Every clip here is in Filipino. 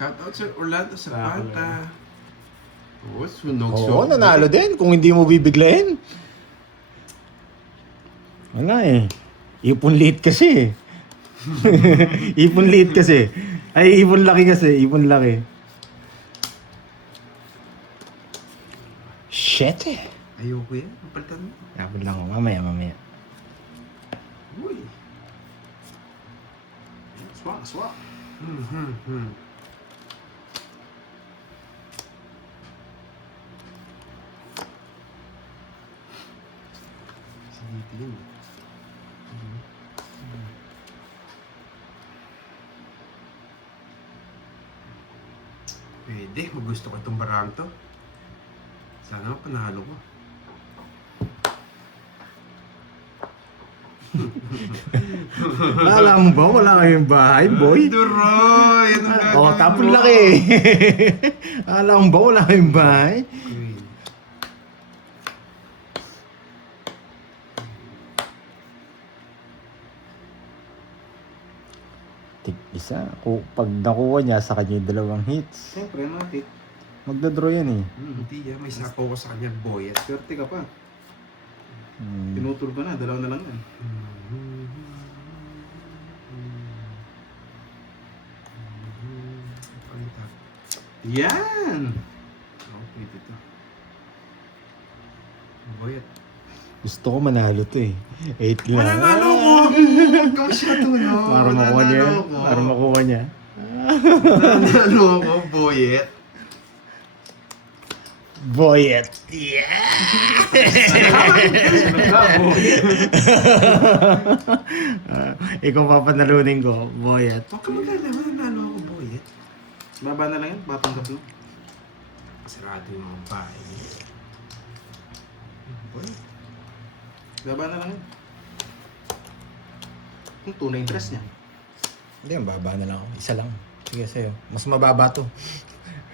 Shoutout sa Orlando Zapata. Oo, sunog Oo, nanalo din kung hindi mo bibiglayin. Wala eh. Ipon liit kasi. Ipon liit kasi. Ay, ipon laki kasi. Ipon laki. Shit eh. Ayoko yan. Napalitan mo. Yapon lang ako. Mamaya. Uy. Swak. Sinitin. Pwede. Magusto ko itong barang to. Sana panalo ko. Alam mo ba? Wala kayong bahay, boy. Duroy! Anong gagawin Oh, tapon mo? laki. Alam mo ba? Wala kayong bahay. Queen. Isa. Pag nakuha niya sa kanya yung dalawang hits, Siyempre, matik. magdodraw yan eh. Hindi yan. May sapaw ko sa kanya. Boyet. Swerte ka pa. Hmm. Tinuturo ka na, dalawa na lang yan. Yan! Oh, pwede to. Boyet. Gusto ko manalo to eh. 8 lang. Mananalo ko! Huwag ka masyadulog. Para makuha niya. Mananalo ko. Para makuha niya. Mananalo ako, Boyet. Boyet. Yeah! Ikaw papanalunin ko. Boyet. Huwag ka mag-alala. Mananalo ako, Boyet. Baba na lang yan, papanggap na. Sarado yung mga bahay niya. Boyet. Baba na lang yan. Kung tunay interest niya. Hindi, ang baba na lang ako. Isa lang. Sige sa'yo. Mas mababa to.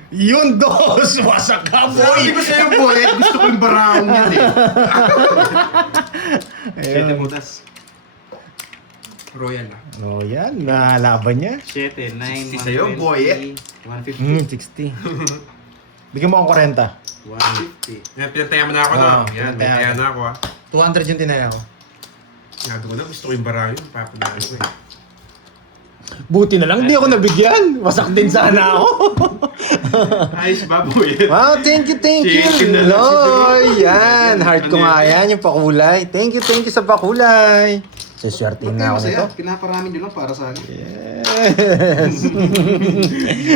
Yun, dos! Wasak ka, Sabi ko sa'yo, Boyet. Gusto ko yung baraong yan eh. Siyete Ayun. butas. Royal ah. Oh, yan. Nalaban niya. 7, 9, 60 sa'yo, boy, 150. 60. Bigyan mo akong 40. 150. Yan, pinataya mo na ako Oo, na. Yan, pinataya pinataya ako. na ako ah. 200 yung tinaya ko. Sabi ko na, gusto ko yung baraong yun. Papanalo ko eh. Buti na lang, hindi ako nabigyan. Wasak din sana ako. Ayos ba, Boyet? Wow, thank you. Chicken na lang si Loy, Drew. yan. Heart ko Ano nga yan? yan, yung pakulay. Thank you sa pakulay. Saswertein na ako nito. Pinaparami nyo lang para sa akin. Yes.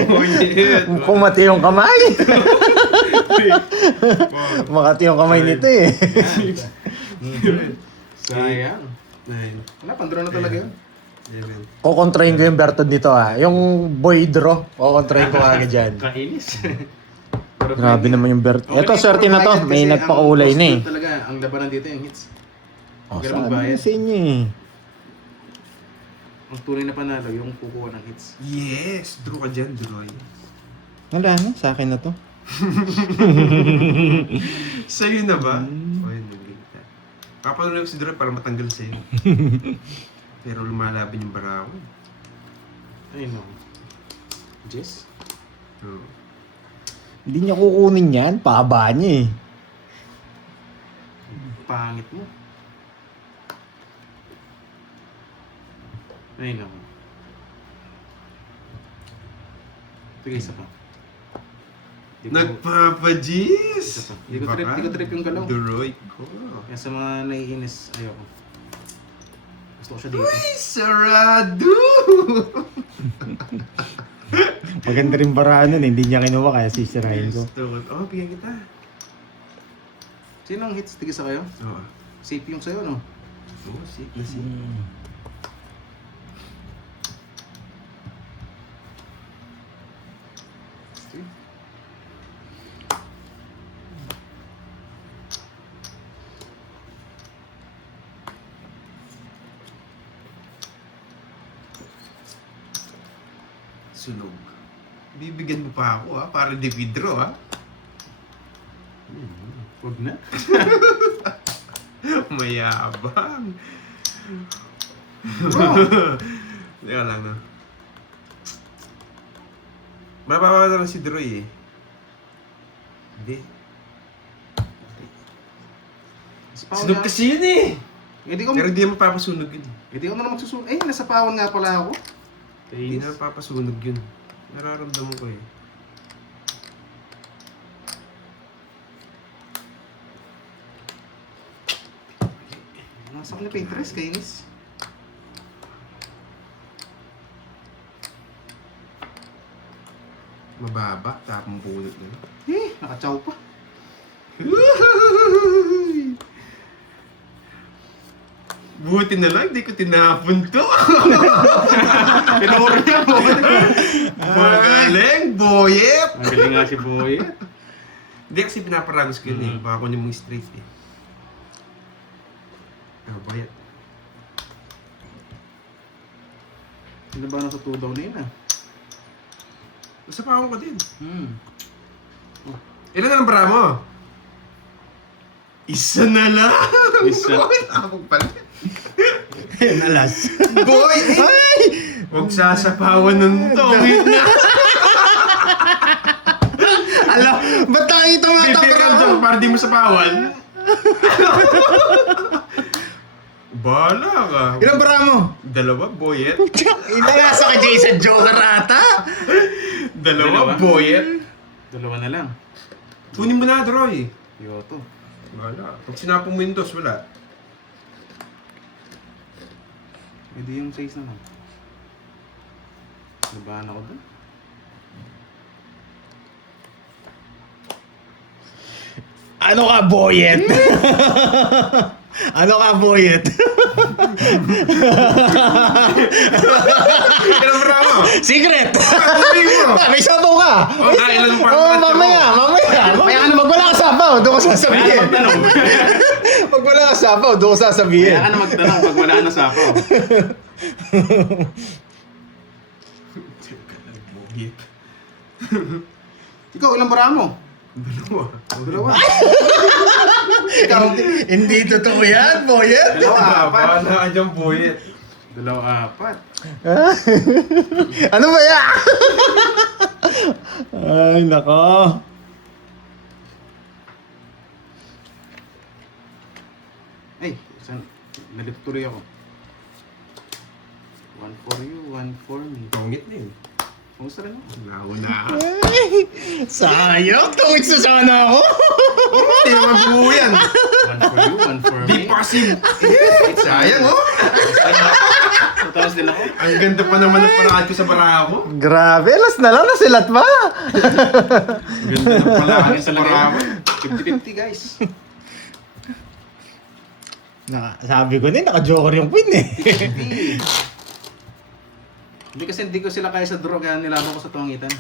Boyet. Kumati yung kamay. Makati yung kamay nito eh. Sayang. 9, Wala, pandro na talaga yun. 11. Kukontrahin ko yung Bertod nito ah. Yung boy draw, kukontrahin ko agad dyan. Kainis. Grabe naman yung Bertod. Ito, swerte na to. May nagpakulay na eh. Talaga, ang labanan dito yung hits. Oh, Huwag ka saan magbayad. sa inyo eh. Ang tunay na panalo, yung kukuha ng hits. Yes! Draw ka dyan, Droy. Wala na, sa akin na to. Sa'yo na ba? O yun, nagligta. Papanuloy ko si Droy para matanggal sa'yo. Pero lumalaban yung barako. Ay no. Jess? Oo. Hindi niya kukunin yan, pahaba niya eh. Pangit mo. Ay no. Sige, isa pa. Di ko- Nagpapajis! Isa pa. Di ko trip yung galaw. Droy ko. Kaya sa mga naiinis, ayoko. Gusto ko siya dito. Uy, sarado! Maganda rin baraan nun, hindi niya kinuha kaya sisirahin ko. Gusto ko. Oh, bigyan kita. Sino ang hits? Tigisa kayo? Oo. Safe yung sa'yo, no? Oo, safe na safe. Sunog. Bibigyan mo pa ako para di withdraw Huwag na. Mayabang. Teka lang na. Mababa na lang si Droy eh. Hindi. Sunog kasi yun eh. Hindi ko, Pero hindi naman papasunog yun. hindi ko na magsusunod. Eh, nasa pawan nga pala ako. Hindi naman papasunog yun. Nararamdaman ko eh. Nasa ko na Pinterest, kainis. Mababa, tapong pulot na. Eh, nakachaw pa. Buti na lang, di ko tinapon to. Pinuro niya po. Magaling, boyet! Magaling nga si Boy. Hindi kasi pinaparagos ko yun eh. Baka kunin mong straight eh. Boyet. Ano ba nasa 2 daw na yun ah? Nasa pawang ko din. Oh. Ilan na lang bara mo? Isa na lang! Isa. Boy, nakapag pala. Nalas. Boy! Ay! Huwag sasapawan ng tongit na! Alam, ba't tayo Bibigyan tumatakbo? dyan para di mo sapawan. Bahala ka. Ilang bara mo? Dalawa, boyet. Inalasa ka Jason Joker ata. Dalawa, boyet. Dalawa na lang. Kunin mo na, Droy. Yoto. Bahala. Pag sinapong mo yung dos, wala. Hindi yung size naman. Nabahan ako doon. Ano ka, boyet? Ano ka, boyet? Ilan bara mo? Secret! Sabi mo. May sabaw ka! Oh, ilan pa Oo, mamaya. Pag wala ka sabaw, doon ko Kaya sasabihin. ka magtanong. Pag wala ka sabaw, doon ko sasabihin. Kaya ka na magtanong pag wala na sa ako. Boyet. Ikaw, ilang bara mo? Dalawa. Dalawa. Ikaw, Hindi totoo yan, boyet. dalawa, apat. Bahala ka dyan, boyet. Dalawa, apat. Ano ba yan? Ay, nako. Ay, saan? Nalito tuloy ako. One for you, one for me. Tongit na yun. Kumusta rin ako? Nauna. Ay, sayang. Tungit sa sana ako. Hindi naman buo yan. One for you, one for Di me. pa kasi. Sayang oh. Tatawas din ako. Ang ganda pa naman ng panakad ko sa barako. Grabe, last na lang nasilat pa. Ang ganda ng panakad Akin sa talaga barako. yan. 50-50 guys. Sabi ko na, naka-joker yung queen eh. Hindi kasi hindi ko sila kaya sa draw kaya nilaban ko sa tungitan.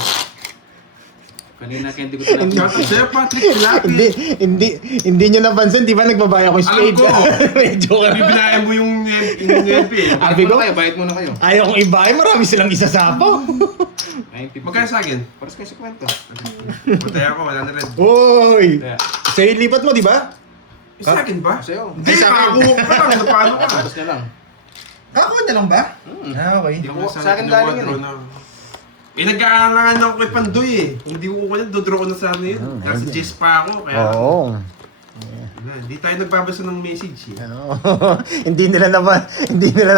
Kanina kaya hindi ko talaga. Shoutout sa'yo, Patrick Lapi. hindi nyo napansin, di ba nagbabaya ko yung spade? Alam ko. May joker. Bibinayan mo yung NP eh. Sabi ko, Bayad muna kayo. ayaw kong ibahay, marami silang isasapaw. 90. Magkano sa akin? Paras kayo sa kwento. Patay ako, wala na rin. Uy! Kaya, Sa'yo lipat mo, di ba? Sa akin ba? sa'yo. Hindi, nakakuha ko pa lang. Paano ka? Paras na lang. Kakuha niya lang ba? Ah, okay. Hindi ko Sa akin galing yun Eh, nag-aalangan ako kay Pandoy eh. Kung hindi ko kukuha yan, dodraw ko na sana yun. Kasi Jess pa ako, kaya... Oo. Hindi tayo nagbabasa ng message eh. Oo. hindi nila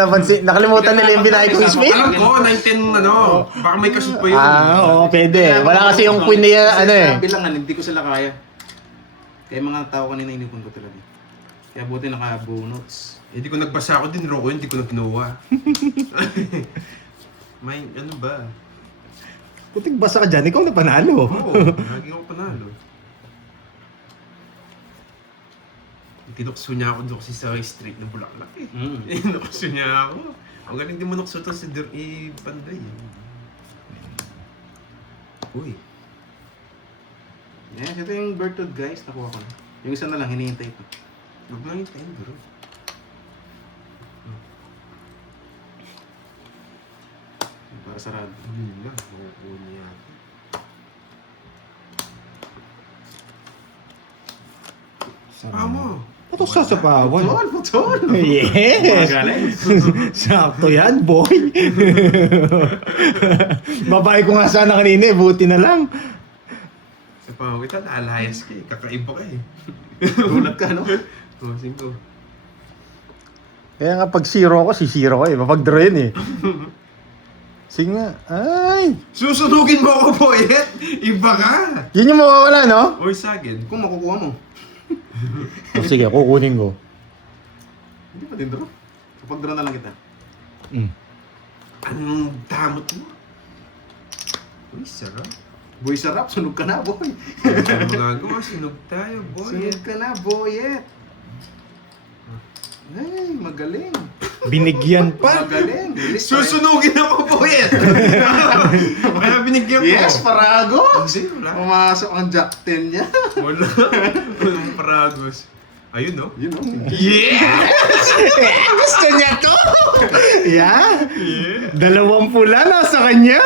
napansin. Nakalimutan nila yung binayad kong spade. Alam ko, 9-10 ano, baka may kasut pa yun. Oo, pwede. Wala kasi yung queen na yan, ano eh. Sa bilangan, hindi ko sila kaya. Kaya mga tao kanina inipon ko talaga. Kaya buti naka-bonus. Hindi ko nagbasa ako din, Roko, hindi ko na kinuha. May, ano ba? Puting basa ka dyan, ikaw na panalo. Oo, lagi ako panalo. Tinukso niya ako doon kasi sa street ng Bulaklak eh. Tinukso niya ako. Ang galing din mo nukso to si Panday. Uy. Yes, ito yung Bertud guys, nakuha ko na. Yung isa na lang, hinihintay ko. Huwag lang yung tayo, bro. Para sarado. Yun lang, makukuha niya ako. Pamo! Ito sasapawan. Putol. Yes! Magaling. Sakto yan, boy. Babae ko nga sana kanina eh, buti na lang. Sa pamawitan, alayas ka eh. Kakaiba ka eh. Gulat ka, no? Tumasin ko. Kaya nga pag zero ko, si zero ko eh. Mapag-draw yun eh. Sige nga. Ay! Susunugin mo ako, Boyet! Iba ka! Yun yung mawawala, no? Oy, sagin. Kung makukuha mo. Oh, sige, kukunin ko. Hindi pa din draw. Kapag draw na lang kita. Anong damot mo? Uy, sarap. Boy, sarap. Sunog ka na, boy. Ano magagawa? Sunog tayo, Boyet. Sunog ka na, boyet. Ay, magaling. Binigyan pa. Magaling. Bilis, Susunugin ako, Boyet! Kaya binigyan ko. Yes, Paragos! Hindi, wala. Pumasok ang Jack 10 niya. Wala. Walang paragos. Ayun, no? Yun, no? Yeah! Gusto niya to? Yeah? Yeah! 20 pula nasa kanya.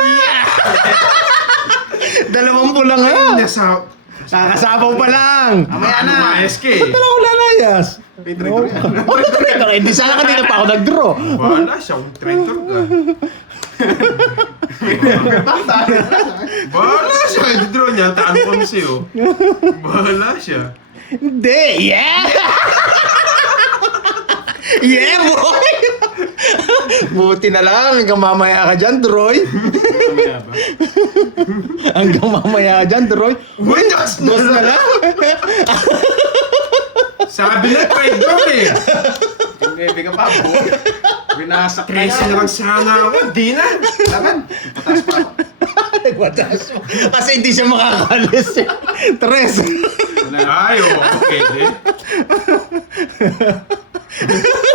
20 pula nga. Nasa... Kakasabaw pa lang. Mamaya na. Lumayas ka eh. Ba't pala ko lalayas? May traitor yan. Oh, traitor. Hindi sana kanina pa ako nag-draw. Bahala siya kung traitor ka. Bahala siya. I-draw niya. Taan ko na sa'yo. Bahala siya. Hindi. Yeah! Yeah, boy! Buti na lang. Hanggang mamaya ka dyan, Droy. Mamaya ba? Hanggang mamaya ka dyan, Droy. Uy, das na Dos na lang. Sabi na traitor eh. Hindi ka pa, boy. Binasak na Crazy na lang sana ako. Di na. Laban. Pataas pa ako. Nagwatas mo. Kasi hindi siya makakalis eh. Tres. Ay, oo. Pwede.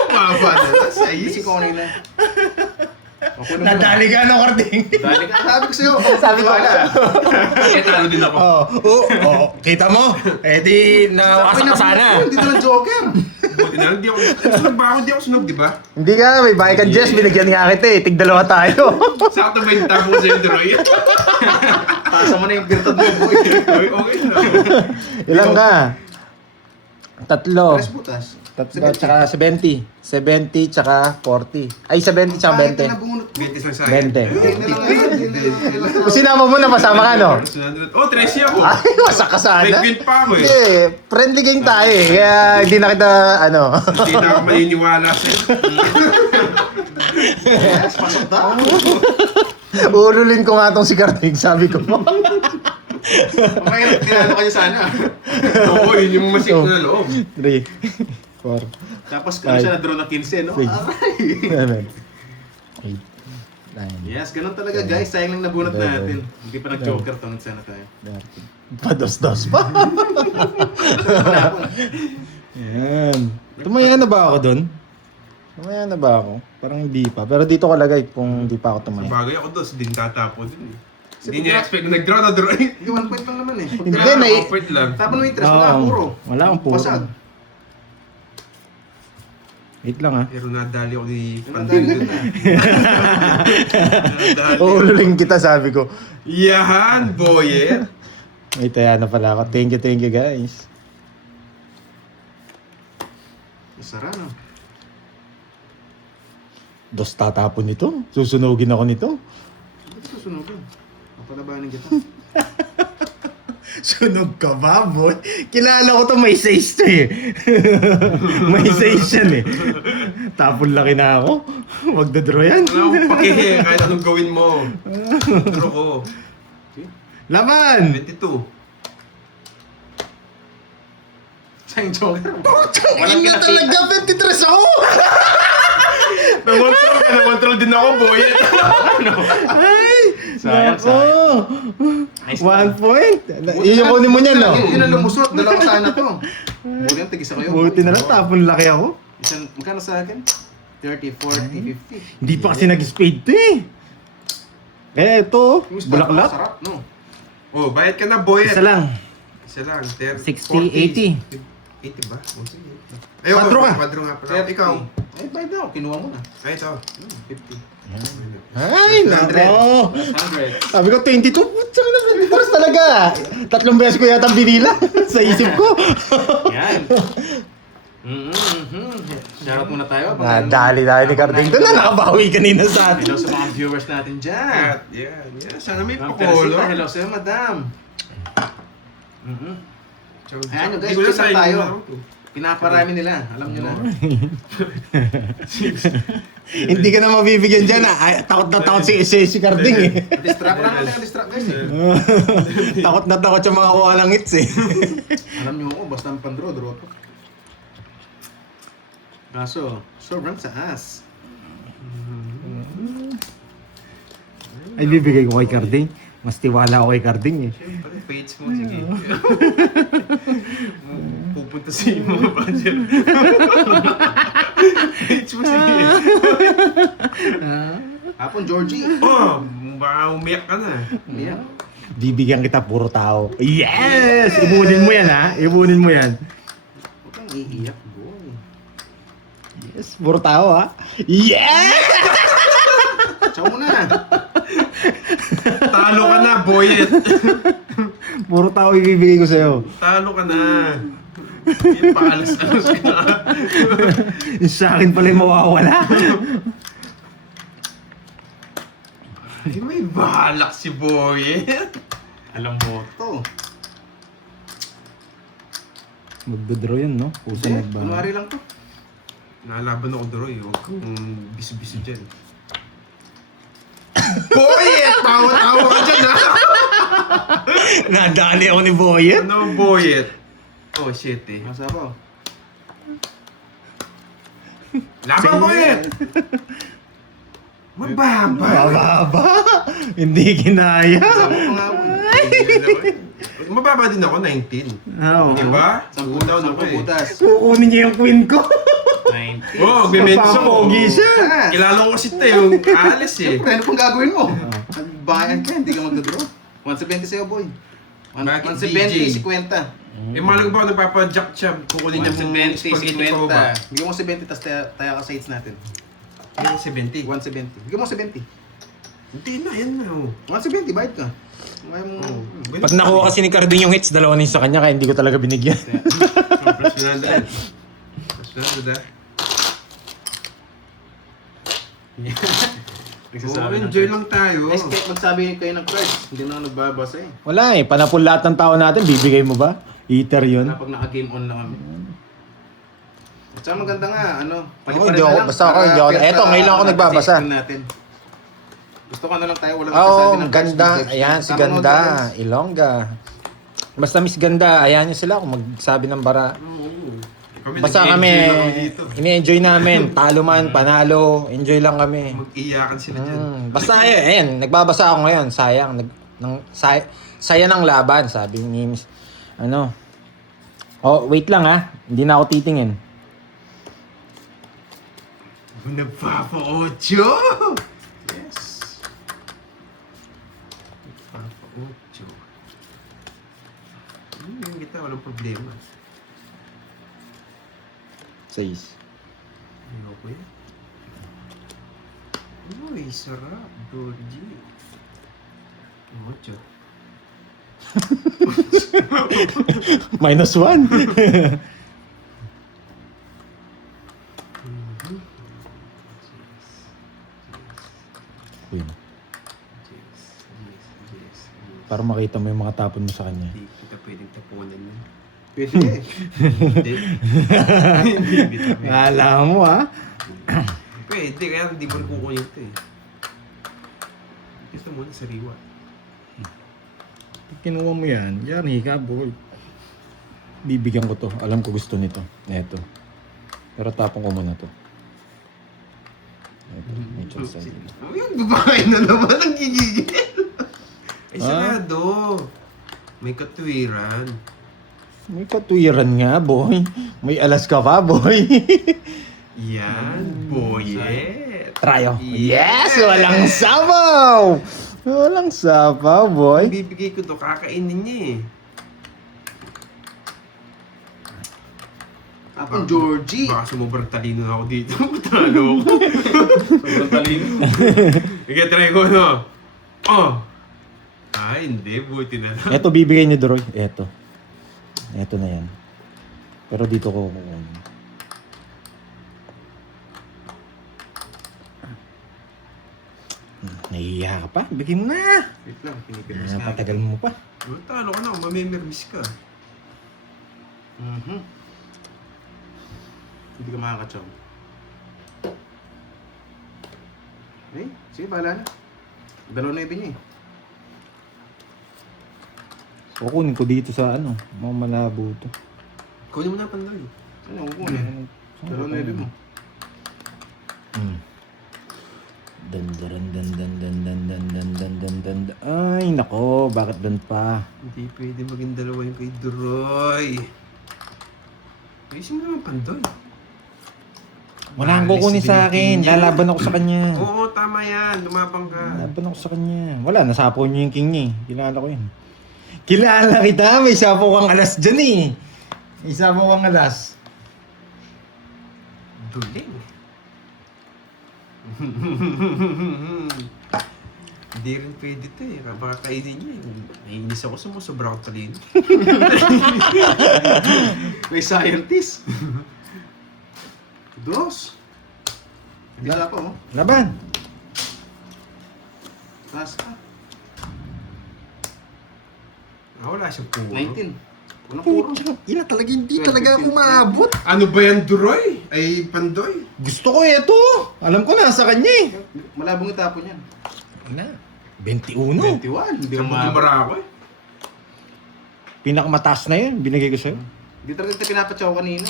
Maba na. Sa'yo. Si Connie na. Nadali ka ng karting. Dali ka. Sabi ko sa'yo. Sabi ko. Eh, talo din ako. Kita mo? Eh di nawasak ka sana. Hindi na Joker. Buti na lang. Di ako. Sunog ba ako? Di ako sunog, di ba? Hindi ka, may bahay ka Jess, binigyan nga kita eh. Tig-dalawa tayo. Sakto ba yung tabo sa'yo, Droy? Pasa mo na yung virtud mo, boy. Oy, okay na. Ilan ka? Tatlo. Tres butas. Tatlo, tsaka 70. 70, tsaka 40. Ay, 70, tsaka 20. 20 lang sa akin. 20. Kung sinama mo na, masama ka, no? Oh, 13 ako. Ay, masak ka sana. Nag-win pa ako eh. Hindi, friendly game tayo eh. Kaya hindi na kita, Hindi na ako maniniwala sa'yo. Yes, pasok daw. Ululin ko nga tong si Kartig, sabi ko. Mamaya, tinalo kayo sana. Oo, yun yung masik na loob. 3, 4, Tapos kung siya na-draw na 15, no? Wait. Aray! 7, 8, 9, Yes, ganun talaga guys. Sayang lang nabunot natin. Hindi pa nag-joker to. Sana tayo. 13. Pados-dos pa. Yan. Tumaya na ba ako dun? Tumaya na ba ako? Parang hindi pa. Pero dito ko lagay kung hindi pa ako Sa tumaya. bagay ako dos, din tatapo din eh. Kasi Hindi niya expect na nag-draw na draw eh. Hindi, 1 point lang naman eh. Hindi, Kaya na- comfort lang. Tapos mo yung tres, wala, Oo. puro. Wala akong puro. Pasag. Wait lang ha. Pero nadali ako ni Nadali Pandil. na. Nadali. Uululing kita sabi ko. Yahan, boy eh. May taya na pala ako. Thank you guys. Masara, no? Dos tatapon nito. Susunugin ako nito. Ba't susunogin? Papalabanin kita. Sunog ka ba, boy? Kilala ko to, may size to eh. May size yan eh. Tapon laki na ako. Magdadraw yan. Wala akong pakihe, kahit anong gawin mo. Draw ko. Laban! 22. Sa yung joker. Walang na talaga, 23 ako! Nakontrol din ako, boy. Ay! Sayang, Nako! Nice 1 point. Yun kunin mo niyan, no? Yun ang lumusot. Dalawa sana to. Buti ang tigisa kayo. Buti na lang, tapon laki ako. Isang, magkano sa akin? 30, 40, 50. Hindi pa kasi nag-spade to eh. Eh, ito, Yung start mo, bulaklak. sarap, no? Oh, bayad ka na, boy. Isa lang. Isa lang. 30, 60, 80 ba? Oh, sige. Ayoko, Padro ka. Padro nga pala. Ikaw. Eh, bayad na ako. Kinuha mo na. Ay, ito. 50. Ay, nako. 100. Sabi ko, 22. Saan na, Petros talaga. 3 beses ko yata binila sa isip ko. Yan. Shoutout muna tayo. Nadali tayo ni Carding. Doon na nakabawi kanina sa atin. Hello sa mga viewers natin dyan. At yan. Sana may Ma'am pakolo. Teresita, hello sa'yo, madam. Ayan nyo guys, Di ko na chill lang sign tayo. mo lang to. Pinaparami nila, alam nyo na. Hindi ka na mabibigyan dyan ah. Ay, takot na takot si Carding eh. Distract lang natin, distract guys eh. Takot na takot siya makakuha ng hits eh. Alam nyo ako, basta ang pan-draw to. Kaso, sobrang saas. Ay, bibigay ko kay Carding. Mas tiwala ako kay Carding eh. Siyempre, fates mo, sige. Pupunta sa iyo mga budget. Fates mo, sige. Hapon, Georgie. Oh, baka umiyak ka na. Yeah. Bibigyan kita puro tao. Yes! Ibunin mo yan ha. Ibunin mo yan. Huwag kang iiyak, boy. Yes, puro tao ha. Yes! Ciao muna. Talo ka na, boyet. Puro tao ibibigay ko sa'yo. Talo ka na. Yung paalas-alas ka na. Yung sa akin pala yung mawawala. Ay, may balak si boyet. Alam mo to. Magdodraw yun, no? Puso Hindi, nagbago. kunwari lang to. Nalaban ako, Doroy. Huwag kang biso-biso dyan. Boyet! Tawa-tawa ka dyan, ha? Nadali ako ni Boyet. Ano, boyet? Oh, shit eh. Masabaw. Laban, boyet! Mababa. Mababa. Hindi kinaya. Sabaw pa nga ako. Mababa din ako, 19. Oo. Diba? Sampu Down ako eh. butas. Kukunin niya yung queen ko. 90. Oh, bimenso. Papogi siya. Kilala ko kasi ito yung alis eh. Siyempre, ano pang gagawin mo? Bayan ka, hindi ka magdodraw. 170 sa'yo, boy. Bakit 170, DJ? 50. Eh, malag ba ako nagpapajack siya? Kukunin niya mong 170, spaghetti pa 50. ba? Bigyan mo 70, tapos tayo ka sa hits natin. Yung 70. 170. Bigyan mo 70. Hindi na, yan na oh. 170, bayad ka. Kaya mo... Oh. Pag nakuha kasi ni Carding yung hits, dalawa na yung sa kanya, kaya hindi ko talaga binigyan. Plus 100. Plus 100 ah. Oh, enjoy lang tayo. Eh, kahit magsabi kayo ng cards, hindi na ako nagbabasa eh. Wala eh, panapul lahat ng tao natin, bibigay mo ba? Eater yun. Na pag naka-game on lang kami. At saka maganda nga, ano, Ako, hindi ako- basta ako, hindi ako- eto, ngayon lang ako nagbabasa. Natin. Gusto ko na lang tayo, walang Oo, magsasabi ng cards. ganda. Bigay. Ayan, si Tama, Ganda. no, guys? Ilongga. Basta Miss Ganda, ayan nyo sila kung magsabi ng bara. Oo. Basta nag-enjoy kami, lang kami dito. ini-enjoy namin. Talo man, panalo, enjoy lang kami. Mag-iyakan sila dyan. Basta ayan, nagbabasa ako ngayon. Sayang, saya ng laban, sabi ni Miss. Ano? Oh, wait lang ha. Hindi na ako titingin. Nagpapa-8! Yes! Nagpapa-8. Yung kita, walang problema. 6. Ayoko yan. Uy, sarap. Georgie. 8. -1. Queen. Para makita mo yung mga tapon mo sa kanya. Hindi kita pwedeng tapunan yan. Pwede eh. Hindi. Hindi kita pwedeng. Alam mo ha? Pwede, kaya hindi mo rin kukunin ito eh. Gusto mo na sariwa. Kinuha mo yan. Yan, hika, boy. Bibigyan ko to. Alam ko gusto nito. Eto. Pero tapong ko muna to. Eto. May chance sa Yung babae na naman ang gigigil. Ay, Ah? sarado. May katwiran. May katuwiran nga, boy. May alas ka pa, boy. Yan, boyet. Tryo. Yes! Walang sabaw! Walang sabaw, boy. Bibigay ko to, kakainin niya eh. Hapon, Georgie. Baka sumubrang talino na ako dito. Talo ako. Sobrang talino. Sige, try ko, no? Oh! Ay, hindi. Buti na lang. Eto bibigay ni Doroy. Eto. Eto na yan. Pero dito ko kukunin. Nahihiya ka pa? Bigyan mo na. Wait lang, pinipilis nga. Patagal mo pa. Talo ka na, mamimirmis ka. Mhm. Hindi ka makakachaw. Eh, sige, bahala na. Dalawa na ito niya eh. Kukunin ko dito sa ano, mga malabo to. Kunin mo na pandoy. Ano, kukunin. Dalawa na ito mo. Dan. Ay, nako, bakit dan pa? Hindi pwede maging dalawa yung kay Duroy. Ayusin mo naman pandoy. Wala kang kukunin sa akin. Lalaban ako sa kanya. Oo, tama yan. Lumabang ka. Lalaban ako sa kanya. Wala, nasapo niyo yung king niya eh. Kilala ko yun. Kilala kita, may sapo kang alas dyan eh. May sapo kang alas. Duling. Hindi rin pwede to eh. Baka kainin niya eh. Naiinis ako sa mo. Sobrang talino. May scientist. Dos. Dala ko, oh. Laban. Taas ka. Wala siyang puro. 19. Walang puro. Ina talaga, hindi 12, talaga ako 15. maabot. Ano ba yan, Duroy? Ay, pandoy. Gusto ko ito. Alam ko nasa kanya eh. Malabong itapon yan. Ina, 21. 21. Hindi ko Siyang maabot. magmara ako eh. Pinakamataas na yun, binigay ko sa'yo. Hindi talaga kita pinapatsaw kanina.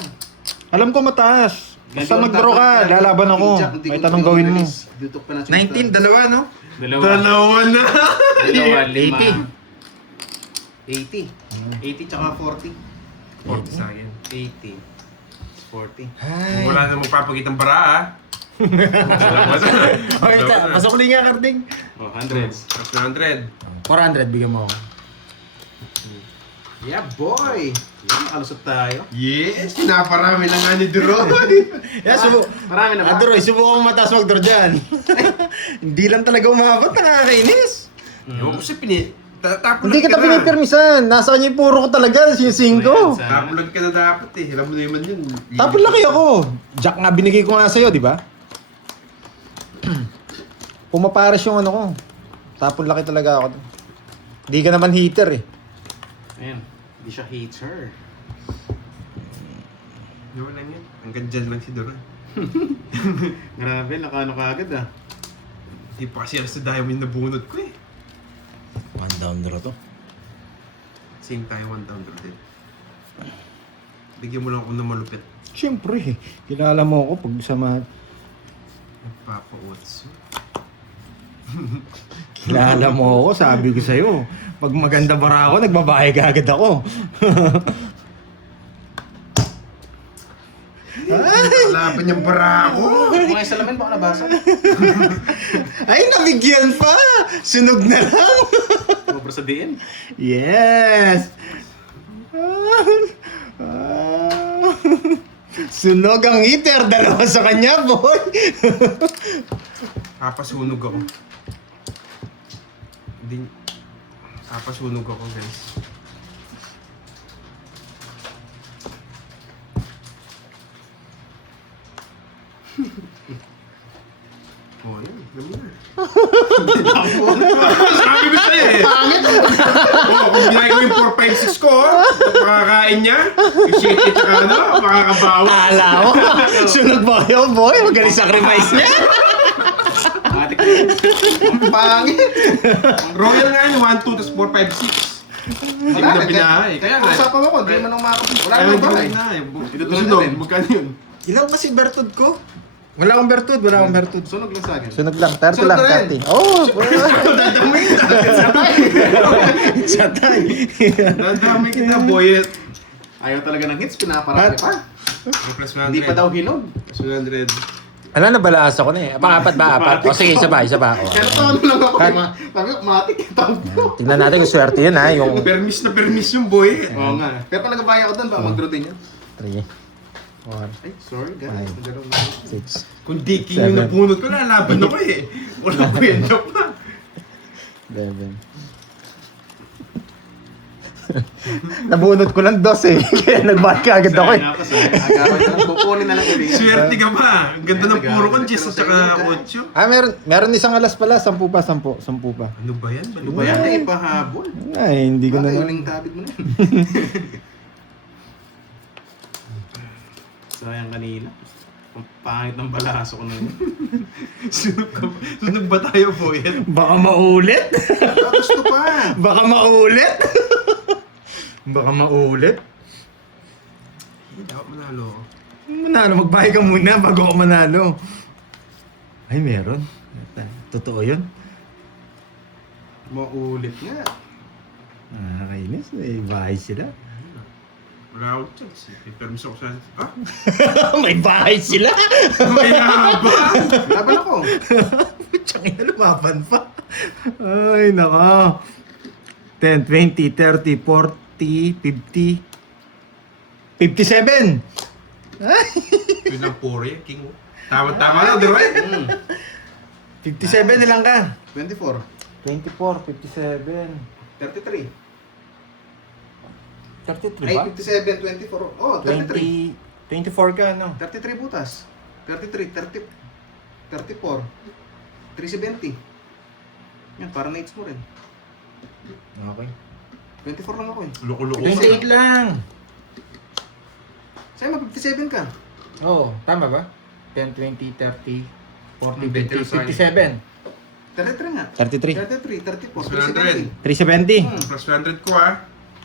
Alam ko mataas. Basta Ganito ang mag-draw ka, dapat. lalaban ako. Hindi May ko- tanong hindi ko gawin mo. release. Dito pa na dalawa no? Dalawa na. Dalawa, 80. 80. 80 tsaka 40. Port sa akin. 80. 40. Ay. Wala na magpapagitang bara ah. Okay, pasok ulit nga, Karding. Oh, hundreds. Tapos na 100. 400, bigyan mo ako. Yeah, boy! Yan, nakalusot tayo. Yes! Pinaparami lang nga ni Duroy. Yeah, Marami na ba? Adoroy, subukan mo mataas mag-draw dyan. Hindi lang talaga umabot, nakakainis. Ewan ko siya tapon Hindi kita pinipirmisan. Nasa kanya yung puro ko talaga, yung 5. Tapulag ka na dapat eh. Alam mo na naman yun. Tapon laki ako. Jack nga binigay ko nga sa'yo, di ba? Pumapares yung ano ko. Tapon laki talaga ako. Hindi ka naman heater eh. Ayan, hindi siya hater. Wala yan. Hanggang dyan lang si Duroy. Grabe, nakaano ka agad ah. Hindi pa kasi alas na diamond na bunot ko eh. One down draw to. Same tayo, 1 down draw din. Bigyan mo lang ako ng malupit. Siyempre, kilala mo ako pag sama... Nagpapa-otso. Kilala mo ako, sabi ko sa'yo. Pag maganda bara ako, nagbabayag agad ako. Laban niyang bara ako. Mga salamin baka nabasa. Ay, nabigyan pa! Sunog na lang! Sobra sa diin. Yes! Sunog ang heater, dalawa sa kanya, boy! Papasunog ako. Hindi... Papasunog ako, guys. Oh, yun. Alam mo na. Sabi ko sa'yo eh. Oh, kung ginagawa ko yung 4, 5, 6 ko, makakain niya. Yung shit at saka ano, makakabawa. Ala mo, sunog ba kayo, boy? Magaling sacrifice niya! Matik na. Ang pangit. Royal nga yun, 1, 2, tapos 4, 5, 6. Hindi ko na binahay. Kaya nga. Usapan mo ko, hindi man ang makapag. Wala Kaya nang hindi ko bahay. binahay. Itutuloy Sunog, natin. magkano yun? Ilang kasi bertud ko? Wala akong bertud, wala akong bertud. Sunog lang sa akin. Sunog lang, 30 Sunog lang, na rin. 30. Oh! Dadamay ka. Satay! Dadamay kita, boy. Ayaw talaga ng hits, pinaparami pa. Plus 100. Hindi pa daw hinog. Plus 100. Ala, nabalas ako na eh. Pang-apat ba? Apat? O sige, isa ba? Isa ba? O, Kaya taon lang ako. Sabi ko, matik yung taon ko. tingnan natin kung swerte yun ha. Yung Permis na permis yung boy. Oo nga. Pero pag nagbabayad ako doon, baka mag-draw din yun. 3, 4, Ay, sorry guys. Ay. Nagkaroon na. 6, Kung di king yung napunot ko, lalaban ako eh. Wala kwenta pa. 11. Nabunot ko lang dos eh. Kaya nagbayad ka agad ako eh. Sayang nga pa, sayang. Agawan na lang. Kukunin na lang ulit. Swerte ka ba? Ang ganda ng puro Pero konchis at sa saka inyo, 8. Ah, meron isang alas pala. 10 pa, 10 pa. Ano ba yan? Ano ba yan? Ay, pahabol. Ay, hindi ko na. Bakit huling tabid mo na yan? Sayang kanina. Ang pangit ng balaso ko na yun. Sunog ba tayo po yan? Baka maulit. Gusto pa. Baka maulit. Baka maulit. Hindi, dapat manalo ako. Manalo, magbayad ka muna bago ako manalo. Ay, meron. Totoo yun. Maulit nga. Nakakainis. May bahay sila. Wala akong chance. May permiso ko sa... Ah? May bahay sila. May habang! Laban ako. Tsaka na lumaban pa. Ay, naka. 10, 20, 30, 40, 50, 57. Ay, Yun ang puro yan, King. Tama-tama lang, di ba? 57 na lang ka. 24. 24, 57. 33. 33 Ay, ba? 57, 24. Oh, 33. 24 ka, no? 33 butas. 33, 30, 34. 370. Yan, para na-hits mo rin. Okay. 24 lang ako eh. Loko-loko 28 lang. Sa'yo, mag-57 ka. Oo, tama ba? 10, 20, 30, 40, Better 50, side. 57. 33 nga. 33. 33, 34, Plus 370. 370. Plus 100 ko ah.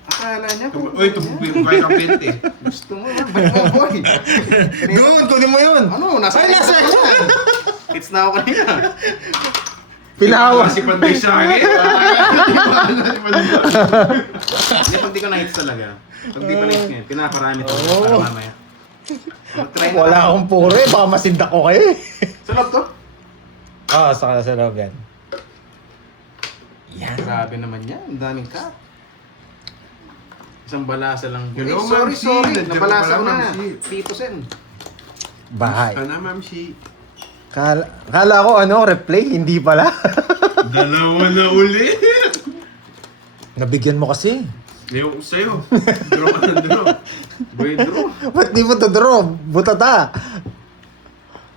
Akala niya kung... Uy, tumubi yung kaya kang 20. Gusto mo, ha? Balik mo, boy. Doon, kunin mo yun. Ano, nasa Ay, nasa hits na ako yan. Hits na ako kanina. Pinahawa. Si Panday sa akin. Hindi, pag di ko na-hits talaga. Pag di pa na-hits ngayon, pinaparami ito. Oo. Para mamaya. Mag-try na Wala lang. akong puro eh. Baka masindak ko kayo eh. Sa loob to? Oo, sa loob yan. Yan. Grabe naman yan. Ang daming cut. Isang balasa lang. Hello, Sorry, Ma'am Shi. sorry. Nandiyan Nabalasa ka ko pala, na. Ma'am Shi. Tito Sen. Bahay. Sana, Ma'am Shi. Kala ko ano, replay. Hindi pala. Dalawa na ulit. Nabigyan mo kasi. Ngayon ko sa'yo. Draw ka na draw. Boy, draw. Ba't di mo to draw? Butata.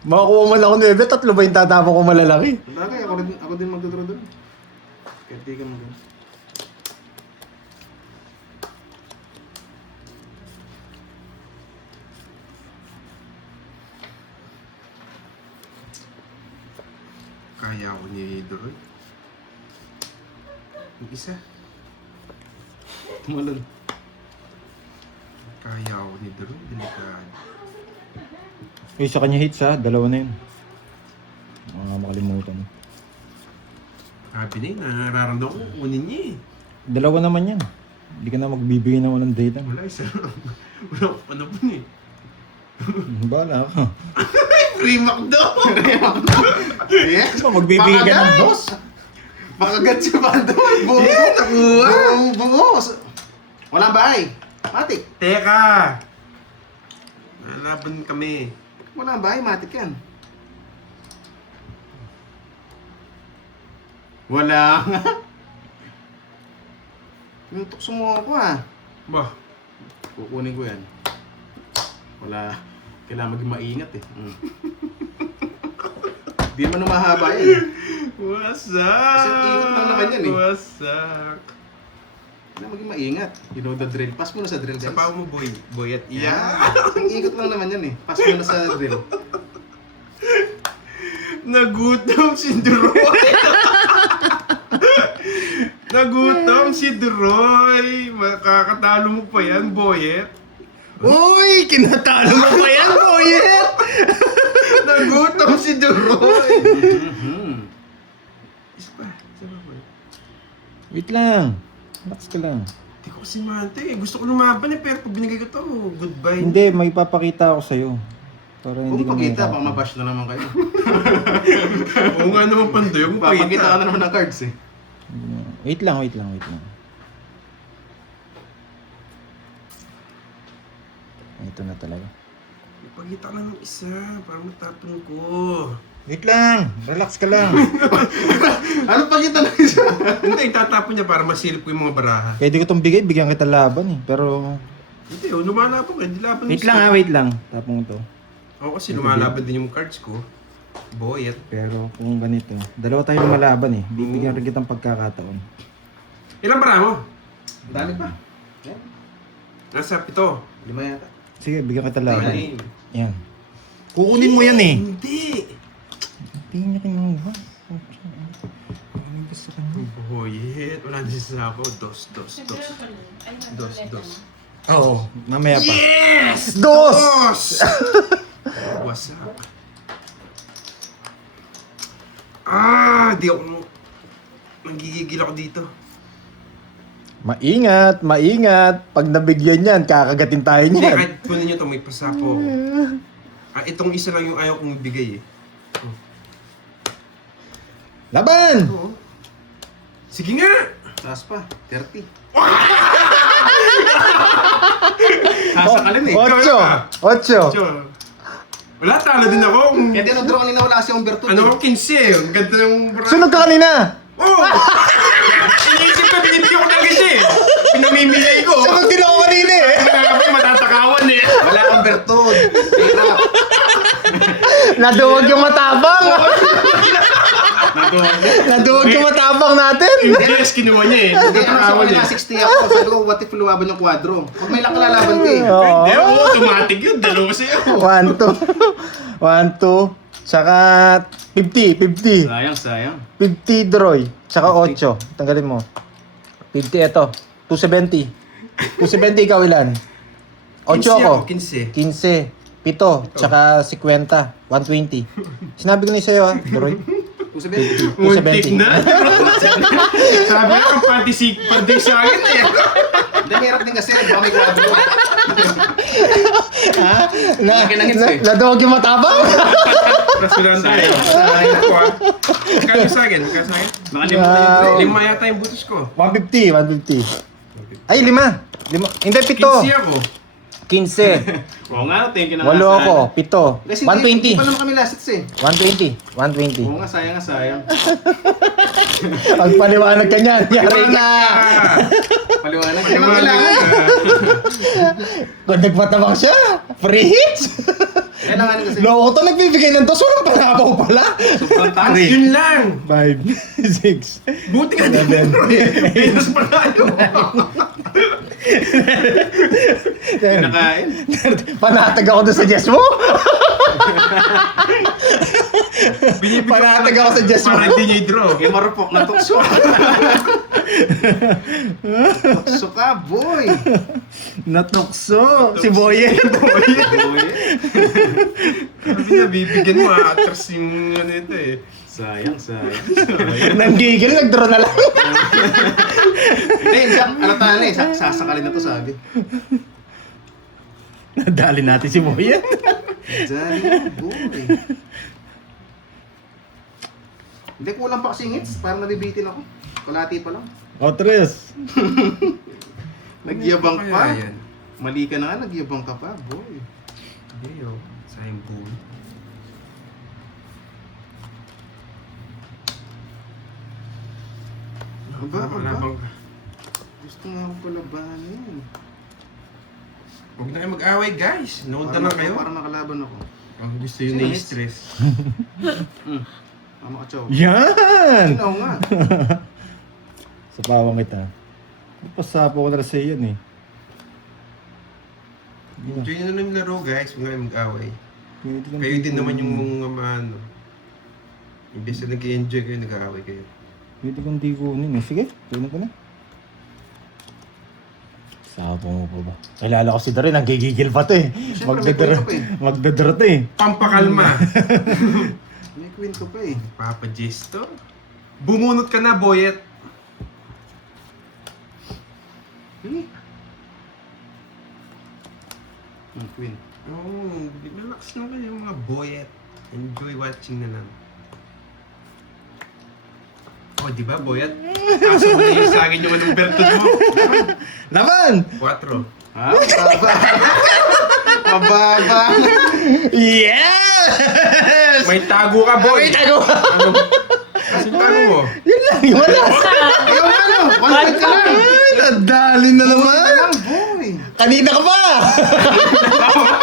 Makakuha mo lang ako 9. Tatlo ba yung tatapon ko malalaki? Bagay, ako din magdodraw doon. Kaya di ka mag- Kaya ako ni Droy. Yung isa. Tumalon. Kaya ako ni Droy. Delikado. Eh, sa kanya hits ha. Dalawa na yun. Makalimutan. Sabi na yun, nararamdaman ko. Kunin niya eh. Dalawa naman yan. Hindi ka na magbibigay na walang data. Wala isa. Wala ko ano po niya eh. Bahala ka. Free McDo! Yes! Magbibigay ka ng boss. Pakagat si Pando. Buo. Yeah, nakuha! Buo. Walang bahay. Matik. Teka! Nalaban kami. Walang bahay. Matik yan. Wala nga. Yung tukso mo ako ah. Bah, Kukunin ko yan. Wala. Kailangan maging maingat eh. Di naman umahaba yan. wasak! Kasi ikot lang naman yan eh. Wasak! Kailangan maging maingat. You know the drill. Pass mo na sa drill guys. Sa pao mo, boy. Boy at iya. Yeah. Ang ikot lang naman yan eh. Pass mo na sa drill. Nagutom si Droy! Nagutom si Droy! Makakatalo mo pa yan, boyet. Uy! Kinatalo mo pa yan, boyet! Nagutom si Droy! Isa pa, boy. Wait lang. Relax ka lang. Hindi ko kasi mante eh. Gusto ko lumaban eh, pero pag binigay ko to, goodbye. Hindi, may papakita ako sa'yo. Para hindi Kung ka pagkita, mahirapan. baka mabash na naman kayo. Oo nga naman, Pandoy. Yung Papakita ka na naman ng cards eh. Wait lang. Ito na talaga. Ipagkita ka lang ng isa, para matapon ko. Wait lang. Relax ka lang. Ano pag kita na isa? Hindi, itatapon niya para masilip ko yung mga baraha. Pwede ko itong bigay, bigyan kita laban eh. Pero, Hindi, lumalaban ka. Hindi laban wait lang ha, wait lang. Tapong ito. Oo, kasi lumalaban din yung cards ko. Boyet. Pero kung ganito, dalawa tayong malaban eh. Bibigyan rin kitang pagkakataon. Ilang bara mo? Dali pa. Yan. Nasa 7. 5 yata. Sige, bigyan kita laban. Ay, Yan. Kukunin mo yan eh. hindi. Hindi niya kinuha. Ano gusto ka niya? Boyet. Wala na siya sabaw. Dos. Oo, mamaya pa. Yes! Dos! What's up? Di ako... Nanggigigil ako dito. Maingat, maingat. Pag nabigyan yan, kakagatin tayo Hindi, niyan. kahit kunin nyo ito, may pasapo ako. Itong isa lang yung ayaw kong ibigay eh. Laban! Oo. Sige nga! Taas pa. 30. Sasakalin eh. Ocho! Ocho! Tiyo. Wala, talo din ako. Kaya dinodro kanina wala kasi yung Berto. Ano ako, 15 eh. Ang ganda ng bra. Sunod ka kanina! Oh! Iniisip ko, binibigyan ko ng kasi. Pinamimigay ko. Sunod din ako kanina eh! Kaya matatakawan eh. Wala kang Berto. Hirap. Naduwag yung matapang! Naduwag. Naduwag yung matapang natin! Yes, kinuha niya eh. Hindi, ano sa Natatakawan kanila, eh. 60 ako. Sabi ko, what if luwaban yung kwadro? Pag may lakalalaban ka eh. Oo. Hindi, oo, automatic yun. Dalawa sa'yo. 1, 2. 1, 2. Tsaka 50. Sayang. 50 Droy. Tsaka 8. Tanggalin mo. 50 ito. 270. 270 ikaw ilan? 8 ako. 15. 15. 7. Tsaka 50. 120. Sinabi ko na sa'yo ha, Droy. 270. Muntik 270. na. Sabi ko, pati sa akin eh. Hindi, hirap din kasi. Baka may kwadro. Ha? Laki ng hits eh. Naduwag yung matapang? Tapos wala na tayo. Sayang ako ah. Kaya sa akin? Wow. Lima yata yung butos ko. 150. 150. Ay, 5. Hindi, 7. 15 ako. 15. Oo nga, thank you na 8 nga ako. 7. Kasi hindi 120. pa naman kami last hits eh. 120. 120. Oo nga, sayang. Pag paliwanag ka niyan, yari ka. Paliwanag. Paliwanag Kailangan. Kung nagpatabang siya, free hits. Kailangan kasi. Loko to, nagbibigay ng dos, walang panabaw pala. Sobrang taas. Yun lang. 5, 6, Buti ka din. Venus pa tayo. Kinakain. Panatag ako doon sa Jess mo. Panatag ako sa Jess mo. Para hindi niya i-draw. Yung marupok na tukso. Tukso ka, boy. Natukso. Si Boye. Sabi na, bibigyan mo atras yung ano ito eh. Sayang. Nanggigil, nag-draw na lang. Hindi, alata na eh. Sasakalin na to sabi. Nadali natin si Boye. Dali, boy. Hindi, kulang pa kasing hits. Parang nabibitin ako. Kalati pa lang. O, tres. Nagyabang Ano pa. kaya yan? Mali ka na nga, nagyabang ka pa, boy. Hindi yun. Sayang bull. Aba. Gusto nga ako palabanin. Huwag na kayo mag-away guys. Nood na lang kayo. Para makalaban ako. Ang gusto yun Sino na-stress. Tama ka, Chow. Yan! Sino nga? Sa pawang kita. Pasapo ko na sa yan eh. Enjoy na lang yung laro guys. Huwag na kayo mag-away. Pwede lang Kayo din dito. naman yung mga ano. Imbes na nag-enjoy kayo, nag-aaway kayo. Pwede kong di kunin eh. Sige, kunin ko na. Sapo mo pa ba? Kilala ko si Darin, nagigigil pa to eh. Siyempre, may kwento pa eh. Magdadara to eh. Pampakalma. May kwento pa eh. Papa Jesto. Bumunot ka na, Boyet. Ang queen. Oo, relax na kayo mga Boyet. Enjoy watching na lang. Oh, di ba, Boyet? Asa mo na yung sa akin yung anong bertod mo. Laban! 4. Ha? Baba. Mababa. Yes! May tago ka, boy! May tago! Ano? Kasi tago mo. Yun lang, wala. Ayaw na, no? One point ka lang. Ay, nadali na naman. Lang, boy. Kanina ka pa.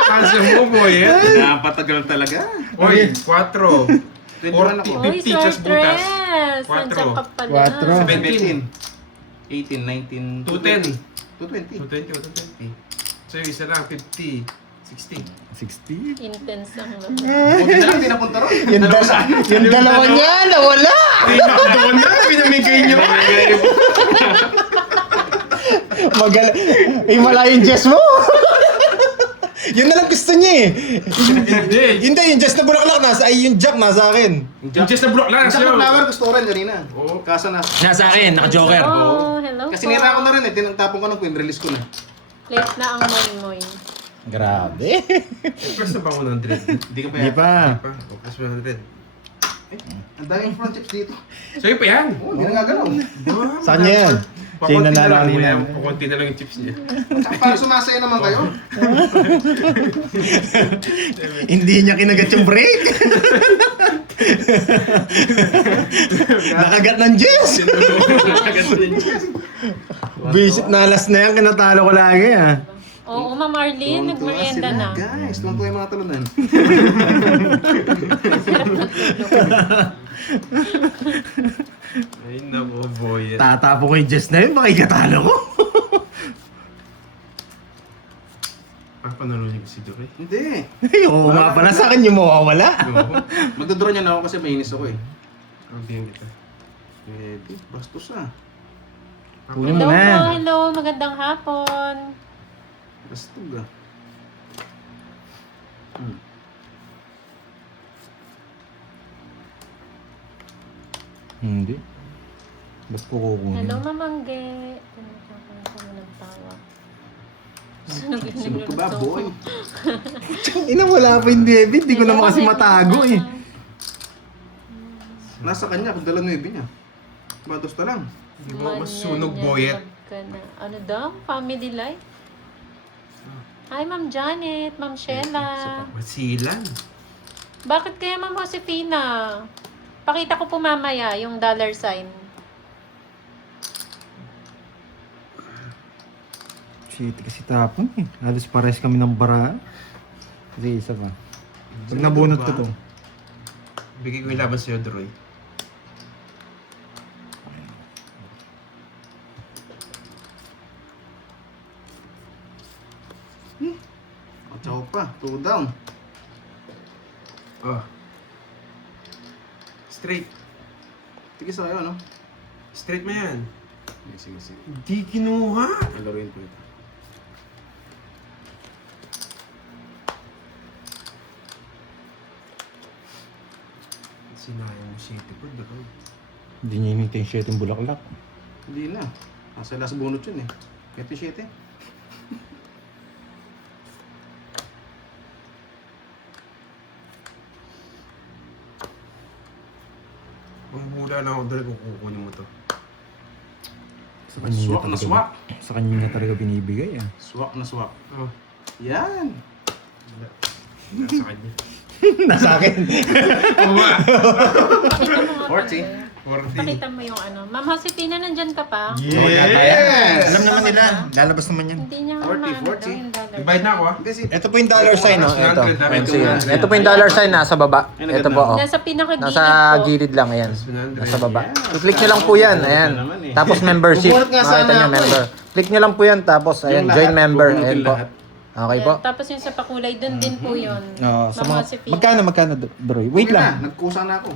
Cancel mo, boy, eh. Napatagal talaga. Oy, 4. 21 ako. 40, Uy, 50, just butas. sortres! Quatro. Nandiyan ka pala. Quatro. 17. 18, 19, 210. 220. 220 o 220. So yung isa lang, 50, 60. 60? Intense ang laban. Buti na lang, di napunta ron. Yung dalawa niya, nawala. Doon na, pinamigay niyo. Himala yung Jess mo. Yun na lang gusto niya eh. Hindi. Hindi, yung Jess na bulaklak nasa, ay yung Jack nasa akin. Yung just na block lang Sa siya. flower gusto ko rin kanina. Oo. Kaso na. Nasa akin, naka-joker. Oh, hello Kasi po. nira ko na rin eh. Tinagtapon ko ng queen. Release ko na. Late na ang moy-moy. Grabe. Press na ba 100? Hindi ka pa Hindi yan. pa. Pa, o, press 100. Ang daming front chips dito. Sa'yo pa yan. Oo, hindi nagagalaw. Sa kanya yan. Siya yung nanalo lang. muna. Pakunti na lang yung chips niya. Tsaka para sumasaya naman kayo. Hindi niya kinagat yung break. Nakagat ng Jess. Visit na alas na yan, kinatalo ko lagi ah. Oo, Ma'am Arlene, Tuwan-tuwa nagmerienda sila, na. Guys, tuwan-tuwa yung mga talunan. Sarap ng tulog. Ay, nako, boy. Tatapo ko yung Jess na yun, baka ikatalo ko. Panalo niyo si Dore. Hindi. Oo nga pala, sa akin yung mawawala. Oo. Magdodraw niya na ako kasi mainis ako eh. Ang bigyan kita. Pwede. Bastos ah. Kunin Hello mo po, na. hello. Magandang hapon. Bastog ah. Hindi. Ba't ko kukunin? Hello, Mamangge. Pinagkakunin ko mo ng tawa. Sunog yung Sunod ko ba, boy? Ina, wala pa yung debit. Di ko naman kasi matago eh. Nasa kanya kung dala 9 niya. Batos na lang. Di ba masunog, boyet? Ano daw? Family life? Hi, Ma'am Janet, Ma'am Sheila. Masilan. Bakit kaya Ma'am Josefina? Pakita ko po mamaya yung dollar sign. Shit, kasi tapon eh. Halos pares kami ng bara. Kasi isa pa. Pag nabunot ko to. Bigay ko yung laban sa'yo, Droy. Atsaw pa. 2 down. Oh. Straight. Sige sa kayo, no? Straight mo yan. Sige, sige. Di kinuha. Laruin ko ito. Sinayang mo city po, Droy. Hindi niya hinintay yung shit yung bulaklak. Hindi na. Nasa last bunot yun eh. Kahit yung 7. Ang hula lang ako, Droy, kung kukunin mo to. Sa kanya Swak na talaga- swak. Sa kanya niya talaga binibigay ah. Swak na swak. Oh, Yan. nasa kanya. Nasa akin. Oo nga. Pakita mo nga 40. pala. 40. Pakita mo yung ano. Ma'am Josefina, nandyan ka pa? Yes! Alam naman nila. Lalabas naman yan. Hindi niya 40, maano daw 40. yung dollar. Divide na ako, ah. Hindi si... Ito po yung dollar sign, no? Ito. 100, Ayan, sige. 100. Ito po yung dollar sign, nasa baba. Ito po, oh. Nasa pinakagilid Nasa po. gilid lang, ayan. 100. Nasa baba. I-click nyo lang po yan, ayan. Tapos membership. Bubunot nga sana Makita nyo ako member. Click nyo lang po yan, tapos ayan, Yung join lahat, member. bubunutin Ayan po. lahat. Okay po. Yan. Tapos yung sa pakulay, dun din po yun. No, sa Ma'am mga, Josefina. magkano, Droy? Wait Okay lang. na, nagkusa na ako.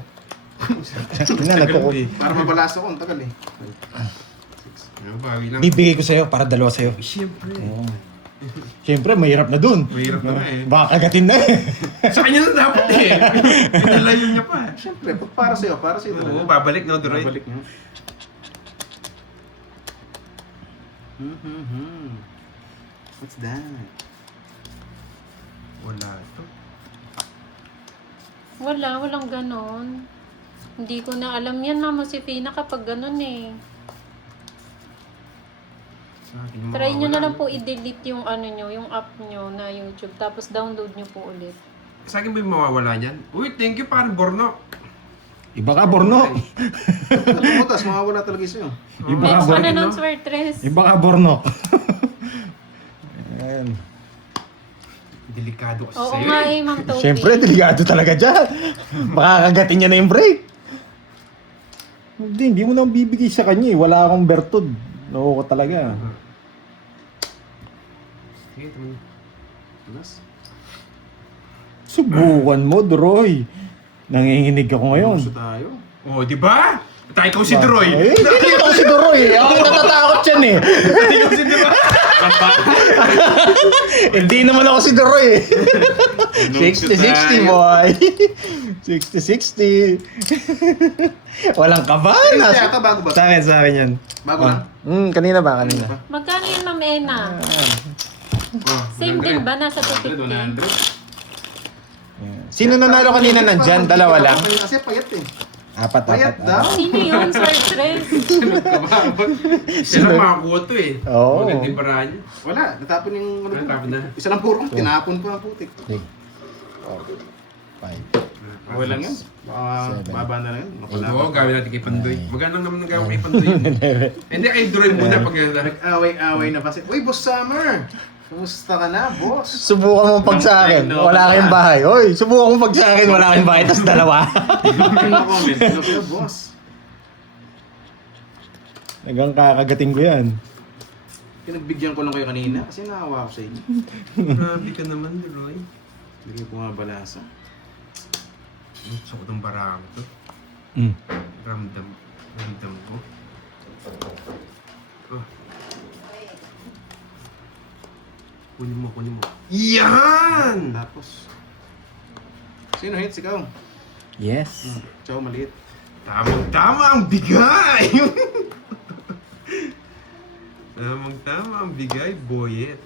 Tingnan, nagkukulit. Para mabalas ako, ang tagal eh. Ano, bawi lang. Bibigay ko sa'yo para dalawa sa'yo. Siyempre. Oo. Siyempre, mahirap na dun. Mahirap na nga eh. Baka kagatin na eh. Sa kanya na dapat eh. Pinalayo niya pa. Siyempre, pag para sa'yo Oo, talaga. babalik no, Droy. Babalik niyo. What's that? Wala to. Walang ganon. Hindi ko na alam yan, Ma'am Josefina, kapag ganon eh. Sa akin, Try nyo na lang po mawawala. i-delete yung ano nyo, yung app nyo na YouTube. Tapos download nyo po ulit. Sa akin ba yung mawawala niyan? Uy, thank you, parang Borno. Iba ka, Borno. Butas, mawawala talaga sa'yo. Iba ka, Next Borno. one announce for Tres. Iba ka, Borno. Ayan. Delikado kasi Oo sa'yo. nga eh, Ma'am Toby. Siyempre, delikado talaga dyan. Baka kagatin niya na yung brake. Hindi mo na bibigay sa kanya eh. Wala akong bertud. Oo ko talaga. Sige, tumingin. Butas. Subukan mo, Droy. Nanginginig ako ngayon. Gusto tayo. Oh, di ba? Tayo ko si Droy. Eh, hindi ako si Droy eh. Ako natatakot yan eh. Hindi ko si Droy. Hindi naman ako si Droy eh. 60-60 boy. 60-60. Walang kabahan. Ay, kaya ka bago ba? Sa akin yan. Bago lang? Kanina ba? Kanina. Magkano yan, Ma'am Ena? Oh, Same din ba? Nasa 250? 100. Sino nanalo kanina nandyan? Dalawa lang? Kasi payat eh. Apat. Payat daw. Sino yun, Sir Tres? Siya lang makakuha to eh. Oo. Maganda yung paraan niya. Wala, natapon yung ano. Natapon na. Isa lang puro, tinapon ko ng putik. 5. Okay lang yan. Baka baba na lang yan. Oo, gawin natin kay Pandoy. Maganda naman ang gawin kay Pandoy yun. Hindi, kay Droy muna pag Nag-away-away na kasi. Uy, Boss Summer! Kumusta ka na, boss? Subukan mo pag sa akin. Wala kayong bahay. Oy, subukan mo pag sa akin. Wala kayong bahay. Tapos dalawa. Comment. Ano kaya, boss? Hanggang kakagating ko yan. Pinagbigyan ko lang kayo kanina kasi naawa ko sa inyo. Grabe ka naman, Droy. Bigyan ko nga balasa. Gusto ko itong barang to. Ramdam ko. Oh. Kunin mo. Yan! Tapos, sino hits? Ikaw? Yes. Chow, maliit. Tamang-tama ang bigay! Tamang-tama ang bigay, boyet.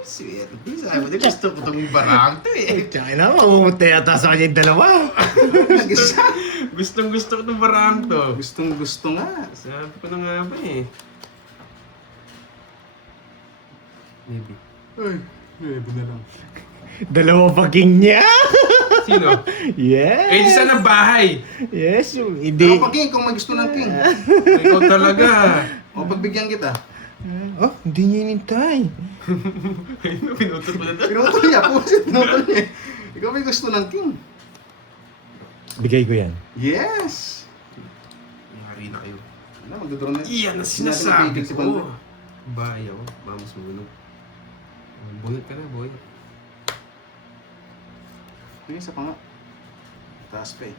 Sweet. Sabi mo, gusto ko itong barang to eh. Tsaka na, mamumunta yata sa kanya yung dalawa. Nag-isa. Gusto ko itong barang to. Gustong gusto nga. Sabi ko na nga ba eh. Maybe. Ay, na lang. Dalawa pa king niya. Sino? Yes. Eh, di sana bahay. Yes. Hindi. Hindi. Ako pa king kung may gusto ng king. Ikaw talaga. O pagbigyan kita. Oh, hindi niya inintay. Ayun, pinutot mo na to. Pinutol niya. Pusit, pinutol niya. Ikaw may gusto ng king. Bigay ko yan. Yes! Yari na kayo. Ano, magdodraw na. Iyan na Sinabi sinasabi ng si ko. Pandoy. Bayaw. Vamos sumunod. Boyot ka na, boyot. Yung isa pa nga. Taas pa eh.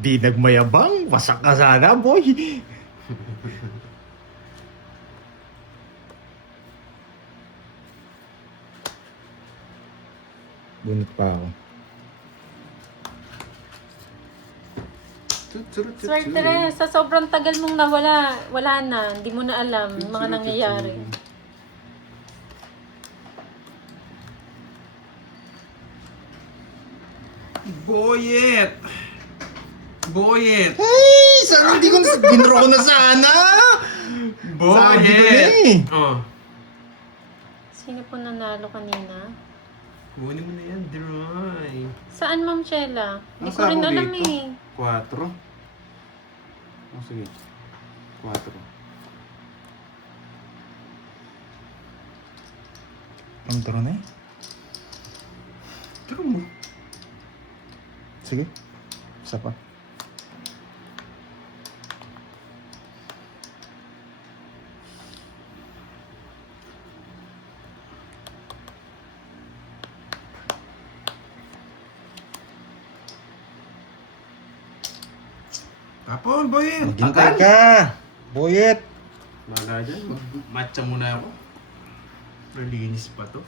Di nagmayabang. Wasak ka sana, boy. Bunot pa ako. Sir Tres, sa sobrang tagal mong nawala, wala na. Hindi mo na alam yung mga nangyayari. Boyet! Boyet! Hey! Sana hindi ko na... Ginro ko na sana! Sabi ko na Boyet! eh. Oh. Sino po nanalo kanina? Kunin mo na yan, Droy. Saan, Ma'am Chela? Hindi Ang ko rin sabi alam dito. eh. 4. Oh, sige. 4. Ang taro na eh. Tara mo. Sige. Isa pa. Tapon, Boyet! Maghintay ka! Boyet! Baga dyan. Matcha muna ako. Malinis pa to.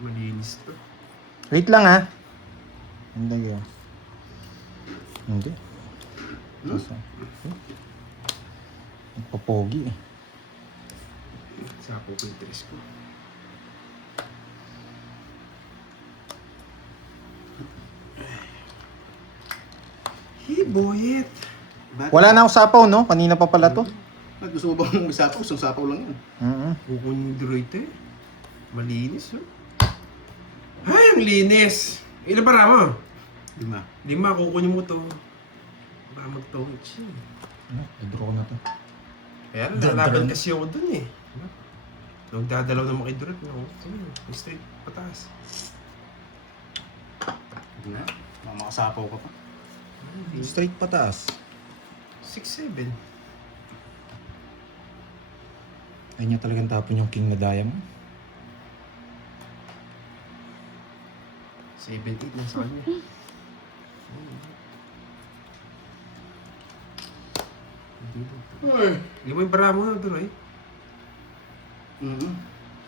Malinis to. Wait lang ha. Hindi ka. Hindi. Nagpapogi eh. Sapo ko yung tres ko. boyet. Bakit? Wala na ako sapaw, no? Kanina pa pala to. Gusto mo bang isapaw? Isang sapaw lang yan. Kukunin yung Droite. Malinis, oh. Ay, ang linis. Ilan para mo? 5. 5, kukunin mo to. Baka mag-towage siya. I-draw na to. Kaya lalaban kasi ako dun eh. Huwag dadalaw na makidrip. No? Straight, pataas. Hindi na. Makasapaw ka pa. Straight pataas. 6-7. Ayun niya talagang tapon yung king na diamond. 7-8 na sa kanya. Hindi mo yung bara mo na doon eh.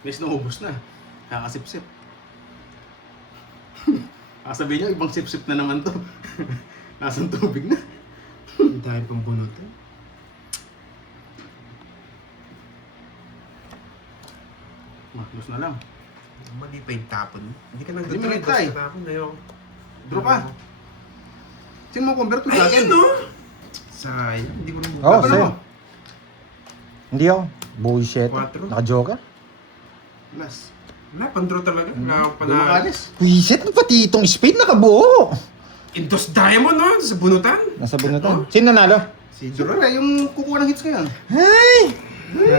Guys, naubos na. Kakasip-sip. Sabihin niyo, ibang sip-sip na naman to. Nasaan tubig na? Dahil pang bunot eh. Mahlos na lang. Mali pa yung tapon. Hindi ka Hindi mo nag-try. nag-try. Basta tapon na yung... Draw ka. Sino mo convert to Ayun dragon? no! Sayang. Hindi ko nang Oo, Laban sa'yo. mo. Hindi ako. Bullshit. Quatro. Naka-joker. Last. Wala, pandraw talaga. Wala akong panalo. Dumakalis. Bullshit. Pati itong spade nakabuo. Indos Diamond no? Sa bunutan. Nasa bunutan. Sino nanalo? Si Dura. Siyempre, yung kukuha ng hits ngayon. Ay!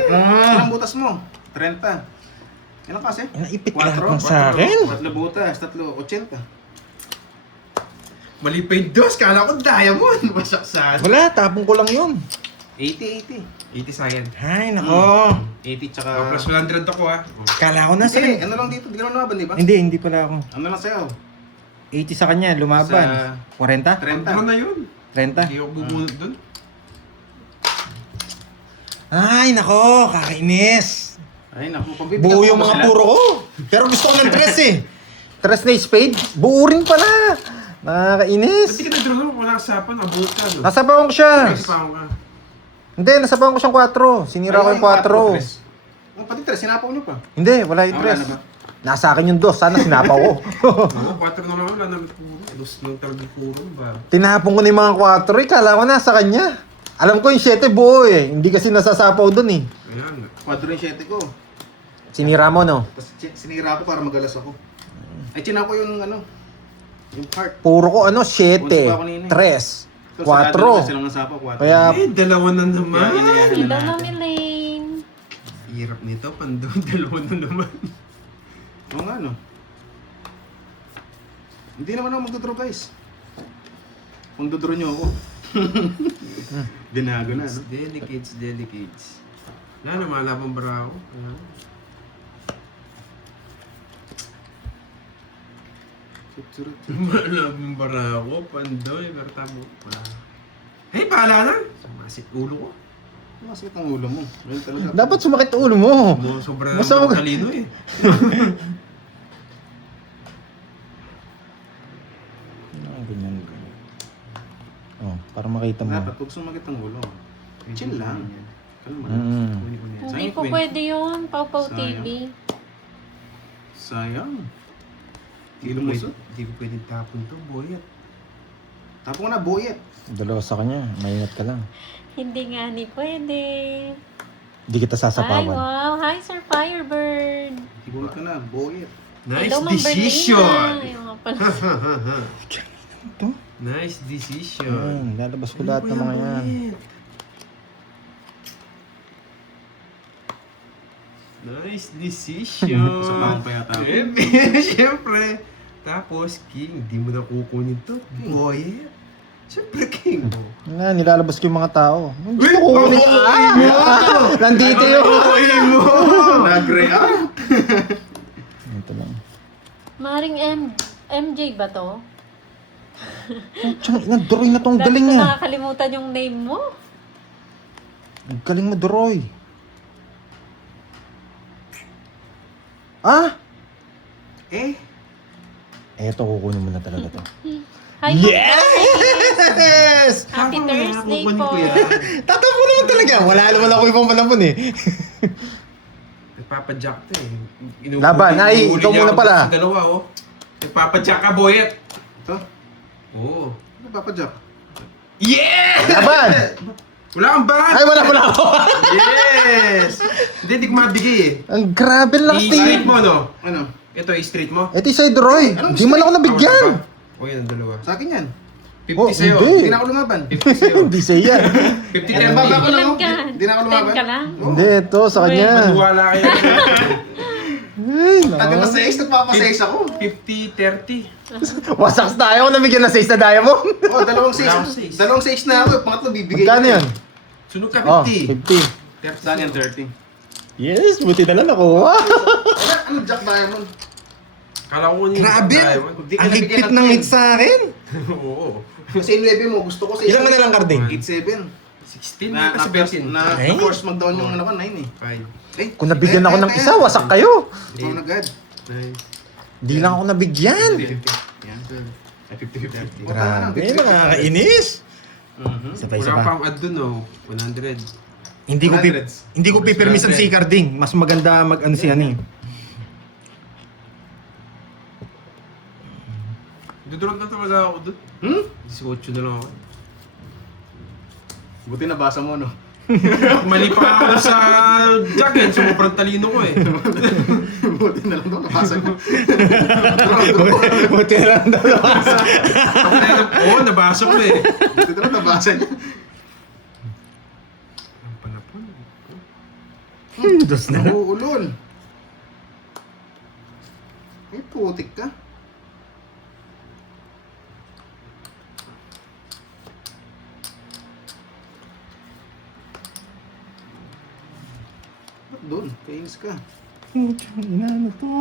Ilang butas mo? 30. Ilang kasi? Naipit Quatro. lang sa akin. 4 butas, 3, 80. Mali pa yung dos. Kala ko Diamond. Masaksan. Wala, tapon ko lang yun. 80. 80 sa akin. Ay, nako. 80 tsaka... Plus 100 ako ah. Kala ko na sa Hindi, ano lang dito? Di ka lang lumaban, di ba? Hindi pala ako. Ano lang sa'yo? 80 sa kanya, lumaban. 40? 30. Pandraw na yun. 30? Hindi ako bubunot dun. Ay, nako, kakainis. Ay, naku. Pagbibigat Buo mo yung ba mga sila? puro ko. Pero gusto ko ng tres eh. Tres na spade, buo rin pala. Ba't di Nakakainis. ka nag-draw nun? Wala kasapan. Abot ka no? Nasabawan ko siya. Nagsipaw ka. Hindi, nasabawan ko siyang 4. Sinira ko yung 4. Oh, pati 3, sinapaw niyo pa. Hindi, wala yung Ah, tres. wala na ba? Nasa akin yung 2. Sana sinapaw ko. Oo, 4 na lang. Wala na puro. Dos ng talagang puro ba? Tinapon ko na yung mga 4 eh. Kala ko nasa kanya. Alam ko yung 7 buo eh. Hindi kasi nasasapaw dun eh. Ayan. Quadro yung 7 ko. Sinira mo no? Tapos sinira ko para magalas ako. Ay, ko yung ano, yung heart. Puro ko ano, 7, Once pa ako kanina eh. 3, So, sarado na 4. silang nasapaw, 4. Kaya, Eh, dalawa na naman. Kaya inayahan Hindi na daw natin. Mami Lane. Hirap nito. Dalawa na naman. Oo nga, no? Hindi naman ako magdodraw, guys. Kung dodraw nyo ako. Binago na, no? Delicates. Wala na, malabang bara ako. Malabang bara ako. Pandoy, pero tamo. Hey, bahala na. Sumasit ulo ko. Masakit ang ulo mo. Well, talaga. dapat sumakit ulo mo. Sobrang Basta wag- talino eh. Ganyan. Oh, para makita mo. Dapat, huwag sumakit ang ulo. Chill lang. Kalma. Hindi po pwede yun. Pau Pau Sayang. TV. Sayang. Hindi Kilo ko mo pwede, hindi ko pwede tapon to, boyat. Tapos ko na, boyet. Dalawa sa kanya, maingat ka lang. Hindi nga ni pwede. Hindi kita Ay, sasapawan. wow. Hi, Sir Firebird. Boyet ka na, boyet. Nice Hello, Ma'am decision! Berlina. Ayun nga pala. Ito? Nice decision. Ayan, lalabas ko lahat ng mga yan. Nice decision. Sa pangon pa yata ako. Siyempre. Tapos, King, di mo na kukunin to. Boy. Siyempre, King. Nga, nilalabas ko yung mga tao. Hindi Uy! ko kukunin. Nandito yun. Kukunin mo! Nag-react. Ito lang. Maring MJ ba to? Nag-drawing na to. Ang Dahil galing ko niya. nakakalimutan yung name mo. Ang galing mag-draw. Ah! Eh, Eto, kukunin mo na talaga to. Hi, Ma'am Dorothy. Yes! Happy Thursday Kukunin po. ko yan. Tatapo naman talaga. Wala naman ako ibang malapon eh. Nagpapadyak to eh. Laban. Ay, Inuhuli ikaw niya muna ako pala. Sa dalawa oh. Nagpapadyak ka, boyet. ito. Oo. Ano ba pa, Jack? Yeah! Laban! Wala kang ban! Ay, wala ako. Yes! Hindi ko mabigay eh. Ang grabe lang I-straight mo, no? Ano? Ito, i-straight mo. Ito yung sa'yo, Roy. Di man ako nabigyan. O yan, ang dalawa. Sa akin yan. 50 Oh, sa'yo. hindi. Hindi na ako lumaban. 50 sa'yo. Hindi sa'yo. 50 Ano ba ako lang? Ilan ka? Hindi na ako 10 lumaban. ka lang? Hindi, ito sa kanya. Manuwala kayo. Ay, Tagal na no. 6, nagpapa-6 ako. 50, 30. Wasaks tayo kung nabigyan ng 6 na diamond. Oh, dalawang 6. Wala akong 6. Dalawang 6 na ako. Pangatlo bibigay. Magkano yun? Sunog ka, Oh, 50. 50. Saan yan? 30. Yes, buti na lang nakuha. Ano, Jack Diamond? Kala ko niya. Grabe. Hindi ka Ang nabigyan higpit ng ng 10. hit sa akin. Oo. Kasi yung 9 mo, gusto ko 6. Ilan ka na lang, Carding? 8-7. 16 Na, kasi 13. Eh? force mag-down yung ano ko, 9 eh. 5. Eh, Kung nabigyan ako ng isa, wasak kayo. Ikaw na agad. 9. Di lang ako nabigyan. 50. Yan. 50. Grabe, nakakainis. Isa pa, isa Wala pa. pang add dun, no? 100. Hindi ko pipirmisan si Carding. Mas maganda mag-ano siya ni. Dudurot na talaga ako dun. 18 na lang ako. Buti nabasa mo, no? Mali pa ako sa jacket. Sumuprang talino ko eh. Buti na lang daw, nabasa ko. Buti na lang daw. Oo, nabasa ko eh. Buti na lang nabasa niya. Ang panapon. Dos na. Nauulol. May putik ka. Ba't doon? Kainis ka. Ano to?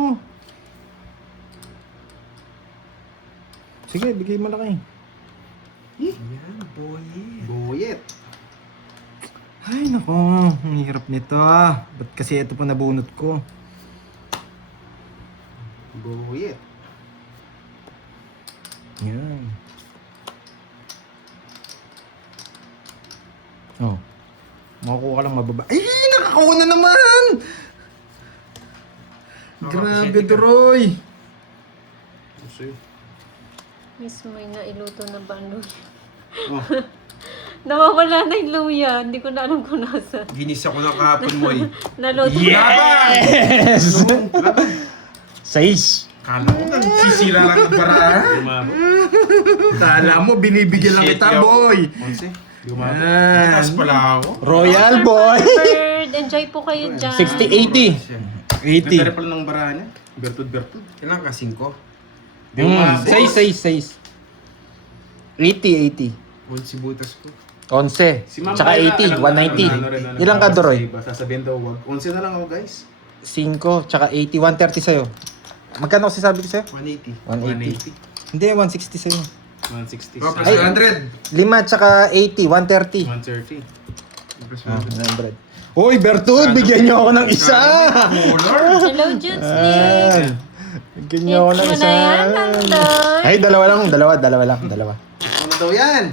Sige, bigay mo laki. Yan, boy. Boyet. Ay, nako. Ang hirap nito. Ba't kasi ito pa nabunot ko? Boyet. Yan. Oh. Makakuha ka lang mababa. Ay, nakakuha na naman! Grabe to, Roy. Kasi, Miss, may nailuto na ba ang luya? oh, Nawawala na yung luya. Hindi ko na alam kung nasa. Ginisa ko ng kahapon mo eh. Naluto Yes! 6. Kala ko sisira lang ang barahan. lumabo. Kala mo, binibigyan lang Shit, kita, yo. boy. 11. Lumabo. Yan. Taas pala ako. Royal, boy. Bird, enjoy po kayo dyan. 60-80. Ganda rin 80. pala ng barahan niya. Bertud. Kailan ka? 5? 6. 80. 11 butas ko. 11. Si Ma'am Tsaka Ayla, 80. alam na, 190. ano rin, ano, Ilan ka, Doroy? Sasabihin daw, wag. 11 na lang ako, guys. 5, tsaka 80. 130 sa'yo. Magkano kasi sabi ko sa'yo? 180. 180. Hindi, 160 sa'yo. 160. Oh, plus Ay. 100. 5 tsaka 80. 130. 130. Plus Ah, 100. 100. Uy, Bertud, bigyan niyo ako ng isa! Hello, Judes Lee. Bigyan niyo ako ng Hits mo isa. na yan, Nandoy. Ay, dalawa lang. Dalawa. Ano daw yan?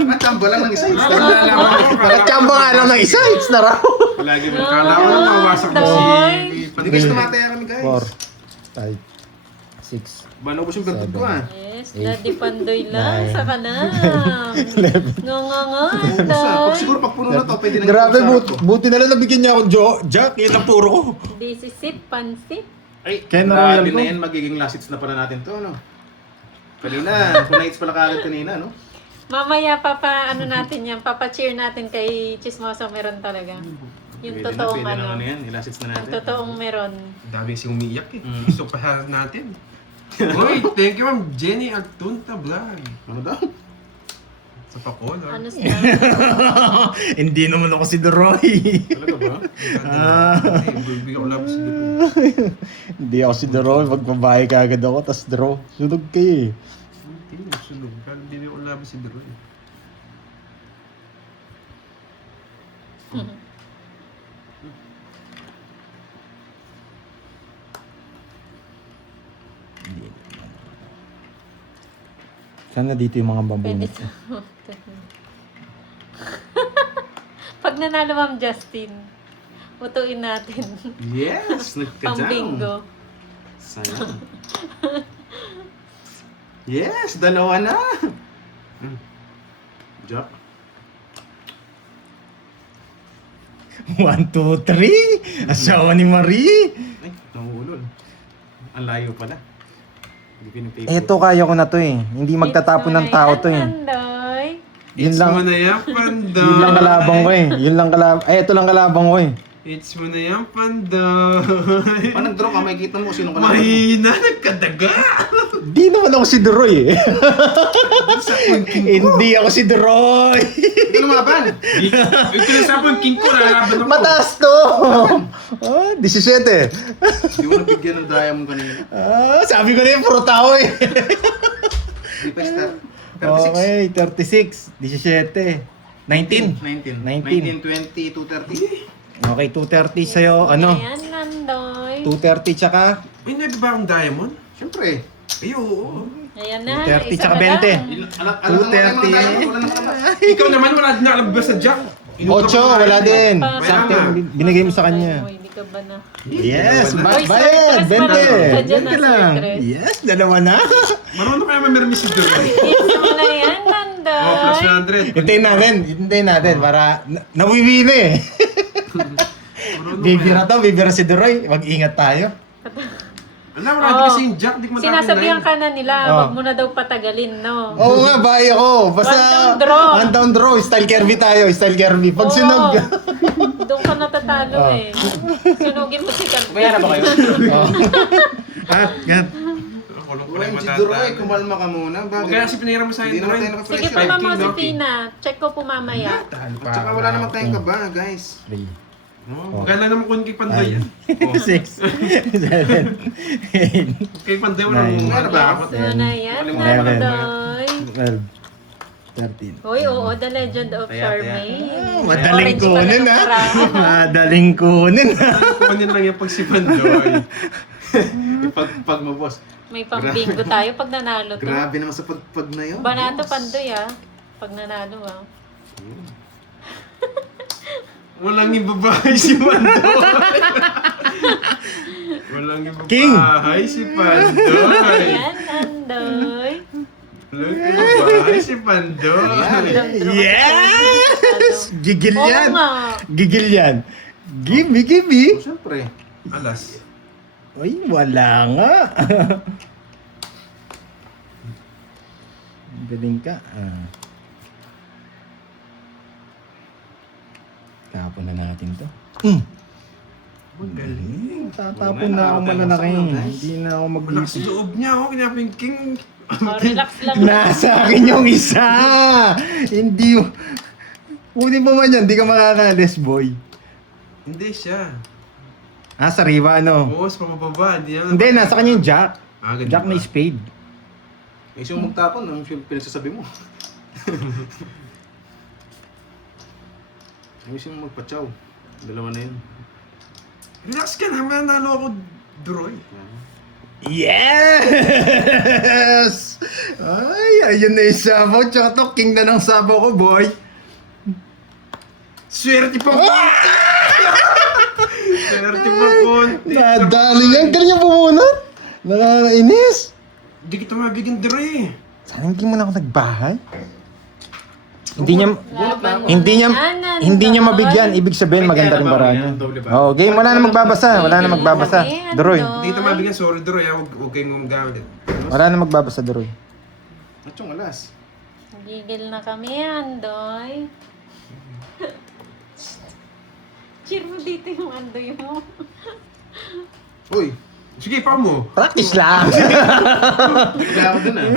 Nakachamba lang ng isa. Nakachamba nga lang ng isa. It's na raw. Palagi mo. Kala ko lang mawasak mo si Hindi guys, tumataya kami, guys. 4, 5, 6. Banobos yung bertud ko, ah. Yes, Daddy Pandoy lang. Nine. Sa kanam. Nga, Pag Doy. siguro pag puno na to, pwede na Grabe, yung sarap ko. buti na lang nabigyan niya ako, Jack. Yan ang turo ko. Disisip, pansit. Ay, Kaya grabe na-royal na ko. yan. Magiging last hits na pala natin to, no? Kanina, 2 nights pala kagad kanina, no? Mamaya ano natin yan, papa-cheer natin kay Chismoso meron talaga. Yung Pwede totoong na, pwede ano. na yan. Last hits na Yung natin. totoong meron. Dami siyang umiiyak eh. Gusto pa natin. Uy, thank you Ma'am Jenny Altunta Vlog. Ano daw? Sa Paco, no? Ano sila? Hindi naman ako si Doroy. Talaga ba? Bibigyan ko lang si Duro. Hindi ako si Doroy. Magbabae ka agad ako, tas draw. Sunog kayo eh. Hindi mo sunog. Kaya bibigyan ko lang si Duro. Sana dito yung mga Pwede bambunot. sa... Pag nanalo Ma'am Justin, utuin natin. Yes! Pang Nagka-down. bingo. Sayang. Yes! 2 na! Jack. 1, 2, 3. Asawa ni Marie. Ay, nahuhulol. Ang layo pala. Hindi pinipay. Eto, kaya ko na to eh. Hindi magtatapon ng tao to eh. Nandoy. Yun It's lang. mo na yan, Pandoy. Yun lang kalabang ko eh. Yun lang kalabang. Ay, ito lang kalabang ko eh. It's mo na yan, Pandoy. Pag nag-draw ka, makikita mo kung sino ka na. Mahina, nagkadaga. Di naman ako si Duroy eh. Hindi ako si Duroy. Hindi ka lumaban. Ito na sabon, king ko, nalaban ako. Mataas to. 17. Hindi mo nabigyan ng diamond kanina. Sabi ko na yung puro tao eh. Hindi pa start. 36. Okay, 36. 17. 19. 19. 20, 230. Okay, 230 sa'yo. Ano? Ayan, Nandoy. 230 tsaka May nabi ba akong diamond? Siyempre. Ay, oo. Ayan na. 230 isa tsaka pa lang. 20. Alam mo mga diamond, wala naman naman. Ikaw naman, wala din nakalabas sa Jack. 8, wala din. Pa- Sakto yung binigay mo sa kanya. Uy, hindi ka ba na? Yes, Oy, bayad. Sir Tres, marunong ka 20. dyan, 20 Sir lang. Tres. Yes, dalawa na. Marunong kaya mamirmi si Duroy. Yes, mo na yan, Oh, plus Nandoy. 100. Hintayin natin para nawiwi na eh. Bibira to, bibira si Duroy. Mag-ingat tayo. Alam, marami Oo. kasi yung Jack, di ko matapin Sinasabihan na ka na nila, Oh. wag mo na daw patagalin, no? Oo nga, bahay ako. Basta One down draw. One down draw. Style Kirby tayo. Style Kirby. Pag Oo. sunog. Doon ka natatalo Oh. eh. Sunugin mo si Carmen. Bayaran ba kayo? Gat. Kulong ko lang OMG matataas. Duroy, kumalma ka muna. Huwag Bakit? kaya kasi pinira mo sa akin, Hindi naman Duroy. tayo Sige, naka-pressure. pama mo si Lucky. Pina. Check ko po mamaya. At saka wala naman tayong kaba, guys. 3, Oh, maganda naman kung kay Pandoy yan. 6, 7, 8, Kay Pandoy, wala Nine. mong Ano ba? So na yan, Kalimutan ko na. Nandoy. 12, 13. Hoy, oo, The Legend of Taya, Charmaine. Madaling Orange pala kunin yung ha. karahan. Madaling kunin ha. kunin lang yan pag si Pandoy. Pag mabos. May pambingo tayo pag nanalo to. Grabe naman sa pagpag na yun. Banato boss. Pandoy ah. Pag nanalo ah. Walang ibabahay si Pandoy. Walang King. ibabahay si Pandoy. Ayan, Nandoy. Walang ibabahay si Pandoy. Yes! Gigil Oo yan. nga. Gigil yan. Gimme, gimme. Siyempre. Alas. Uy, wala nga. Galing ka. Tapon na natin to. Magaling. Tatapon na ako malalaki. Hindi na ako Wala sa maglipid. loob niya, oh. Kanya yung king. Oh, relax lang. Nasa akin yung isa! Hindi mo... Kunin mo man yan, hindi ka makakalis, boy. Hindi siya. Sa Riva, ano? Oo, sa pamababa. Hindi, nasa kanya yung Jack. Ganun Jack ba? na spade. May isang magtapon, ang pinagsasabi mo. Ayos yung magpachaw. Dalawa na yun. Relax ka na, manalo ako, Duroy. Yes! Ay, ayun na yung sabaw. Tsaka to, king na ng sabaw ko, boy. Swerte pa konti! Swerte pa konti! Nadali yan. Galing yung bumunot. Nakakainis. Hindi kita mabigyan, Duroy. Sana hindi mo na ako nagbahay. Hindi niya Laban hindi niya yan, Nandoy. hindi niya mabigyan, ibig sabihin maganda rin para niya. Oh, game wala na magbabasa, wala na magbabasa. Duroy. Hindi kita mabigyan, sorry, Duroy. Huwag kayong gumagamit. Wala na magbabasa, Duroy. At yung alas. Gigil na kami, Andoy. Cheer mo dito yung Andoy mo. Uy, Sige, pa mo. Practice lang. kaya ako dun ah.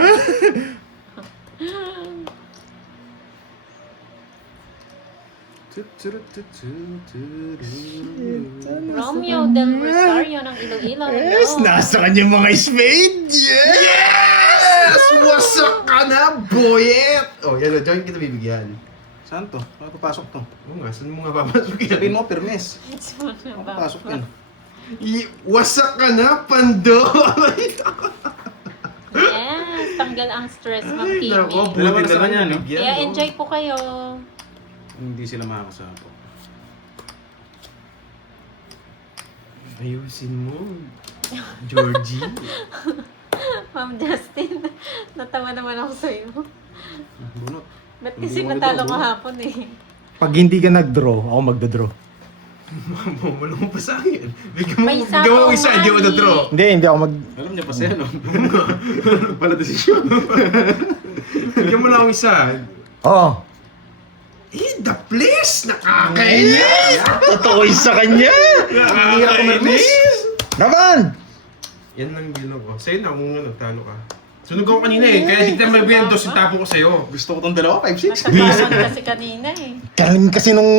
Romeo del Rosario ng Iloilo. Yes, Hello. nasa kanya mga spade. Yes! Wasak ka na, boyet! Oh, yan, join kita bibigyan. Saan to? Ano papasok to? Oo nga, saan mo nga papasok yan? Sabihin mo, permes. It's mo na Ano ba? papasok yan? Wasak ka na, Pandoy! Yes, tanggal ang stress, Ma'am Ay, Kimi. nako, Dalawa buti na sa na kanya, lang no? bibigyan. Kaya oh. enjoy po kayo. Hindi sila makakasapo. Ayusin mo, Georgie. Ma'am Justin, natawa naman ako sa'yo. Bunot. Ba't kasi natalo kahapon eh? Pag hindi ka nag-draw, ako magda-draw. Wala mo pa sa akin. Bigyan mo, May isa bigyan mo pa, isa, hindi ako Manny. na-draw. Hindi ako mag... Alam niya pa siya, no? Pala desisyon. Bigyan mo lang ako isa. Oo. The place! Nakakainis! Totoo yun sa kanya! Nakakainis! Laban! Yan lang bilog ko. Sa'yo na kung ano, talo ka. Sunog ako kanina eh, kaya di tayo mabigyan dos yung tapo ko sa'yo. Gusto ko tong dalawa, 5-6. Natatawan kasi kanina eh. Galing kasi nung...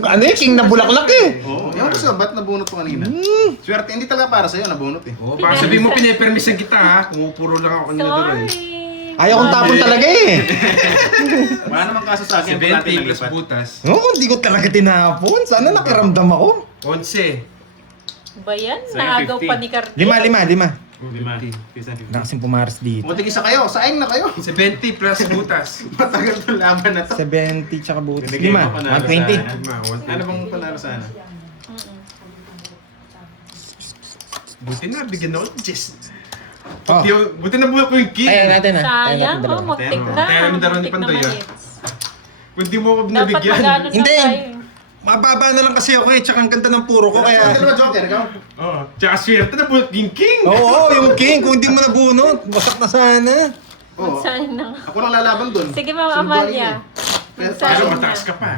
Ano eh, king na bulaklak eh. Oo, ewan ko sa'yo, ba't nabunot ko kanina? Swerte, hindi talaga para sa'yo, nabunot eh. Oo, baka sabihin mo pinipermisan kita ha, kung puro lang ako kanina doon eh. Sorry. Ayaw kong tapon talaga eh. Wala namang kaso sa akin, 70 importante plus nalipat. butas. Oo, hindi ko talaga tinapon. Sana nakiramdam ako. 11. Ba yan? Sa'yo, Naagaw 50. pa ni Cartel. 5. 5. Kisa 50. Wala kasing pumaras dito. Buti isa kayo, saing na kayo. 70 plus butas. Matagal to laban na to. 70 tsaka butas. Binigay 5. mo panalo 120. sana. 120. Ano bang panalo sana? Buti na, bigyan ako ng Jess. Oh. Buti na buhay ko yung king. Tayo natin ha. Tayo Sayang, natin oh, dalawa. muntik Tayo, na. tayo namin dalawa ni Muntik na Pandoy, ah. ma-hits. Kung di mo ako Dapat binabigyan. magano na Hindi. tayo. Mababa na lang kasi ako eh. Tsaka ang ganda ng puro ko Kaya kaya... dalawa joker, ikaw? Oo. Tsaka swerte na buhay yung king. Oo, yung king. Kung hindi mo nabunot, wasak na sana. Oo. Sayang na. Ako lang lalaban dun. Sige, Ma'am Sunod Amalia. Pero Pero Sayang mataas na. ka pa.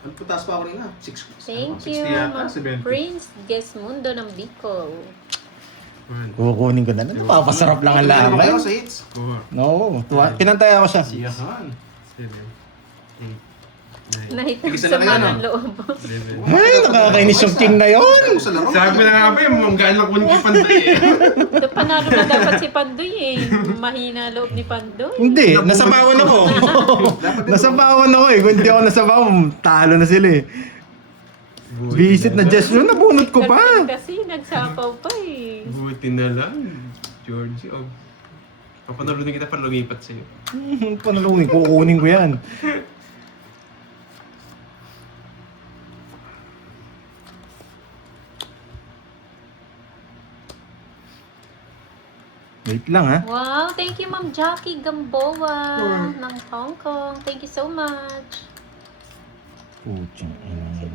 Ano po taas pa ako rin na? 6. Thank you, 60 yata, Ma'am 70. Prince Gesmundo ng Bicol. Kukunin ko na. Napapasarap lang ang Ano kayo laban. sa hits? Kuha. No, pinantay ako siya. Yahan. 7, 8, 9, Nahit Tigisa sa na kayo, mga no? loob. 11. Ay, nakakainis yung king na yun. Ako sa laro. Sabi na nga ba yung mga gaan lang kunin kay Pandoy eh. Ito, panalo na dapat si Pandoy eh. Mahina loob ni Pandoy. Hindi, nasabawan ako. Nasabawan ako eh. Kung hindi ako nasabawan, talo na sila eh. Visit na Jess yun, nabunot ko pa. Kasi nagsapaw pa eh. Buti na lang. Georgie, oh. Papanalunin kita pa lumipat sa'yo. Panalungin, kukunin ko yan. Wait lang ha. Wow, thank you Ma'am Jackie Gamboa ng Hong Kong. Thank you so much. Puchang ina.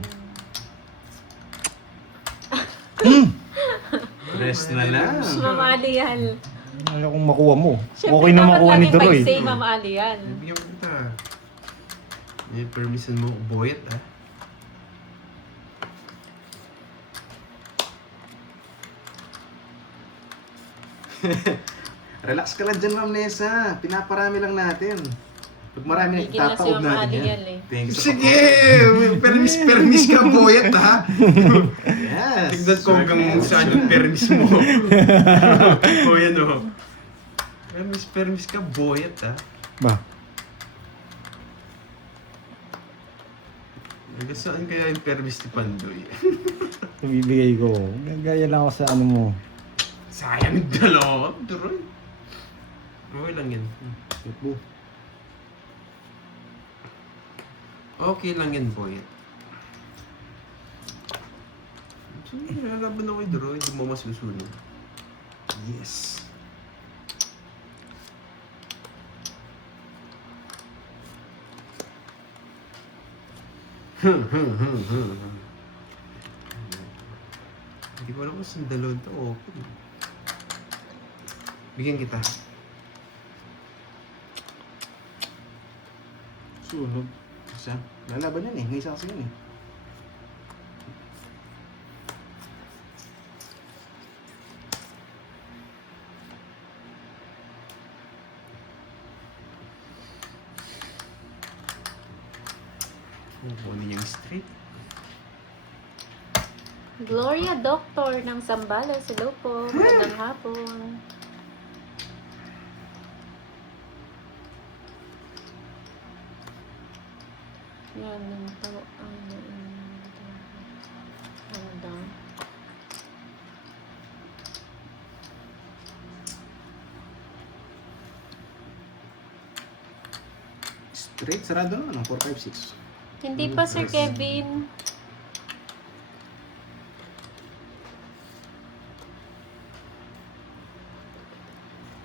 Rest na lang. Ma'am Alial. Ayaw kong makuha mo. Siyempre, Okay na dapat makuha ni laging Droy. pagsay, Ma'am Alial. Bigyan mo kita. May permission mo, boyet ah. Relax ka lang dyan, Ma'am Nessa. Pinaparami lang natin. Pag marami, Bigyan na si tataob Ma'am natin yan. Alial eh. Thank you sa Sige! Permis ka, boyet ha. Yes. Tignan ko hanggang saan yung permis mo. O yan o. Permis ka, boyet ha. Ba? Hanggang saan kaya yung permis ni Pandoy? Ibibigay ko. Gaya lang ako sa ano mo. Sayang yung dalawa. Duroy. Okay lang yan. Okay lang yan, boyet. Sige, nalalaban ako kay Duroy. Hindi mo masusunod. Yes. Hindi ko alam kung saan dalawang to open. Bigyan kita. Sunog. Isa. Lalaban yan eh. May isa kasi yan eh. Kukunin yung straight. Gloria Doctor ng Zambales. Hello po. Magandang hapon. Yan. Ano daw? Straight, sarado na. 4, 5, 6. Hindi pa Sir Kevin.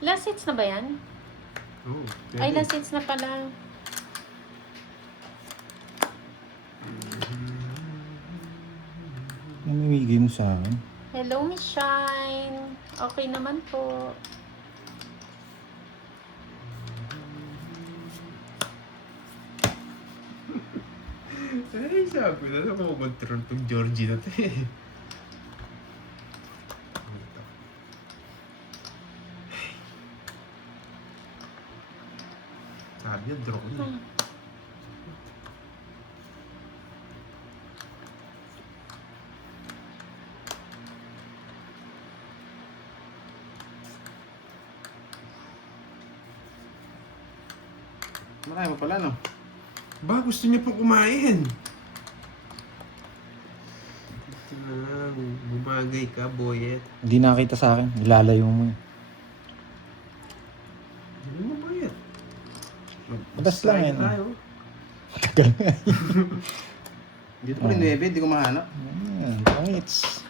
Last hits na ba yan? Oh, Ay, last hits na pala. Namimigay mo sa akin. Hello, Miss Shine. Okay naman po. Ay, sabi na nakukontrol tong Georgie na to eh. Sabi niya, draw ko na. Marami mo pala, no? Ba, gusto niya pong kumain. Bumagay ka, boyet. Hindi nakita sa akin. Nilalayo mo. Hindi mo boyet. Matas lang yan. Tayo. Dito pa rin 9, hindi ko mahanap. Pangits.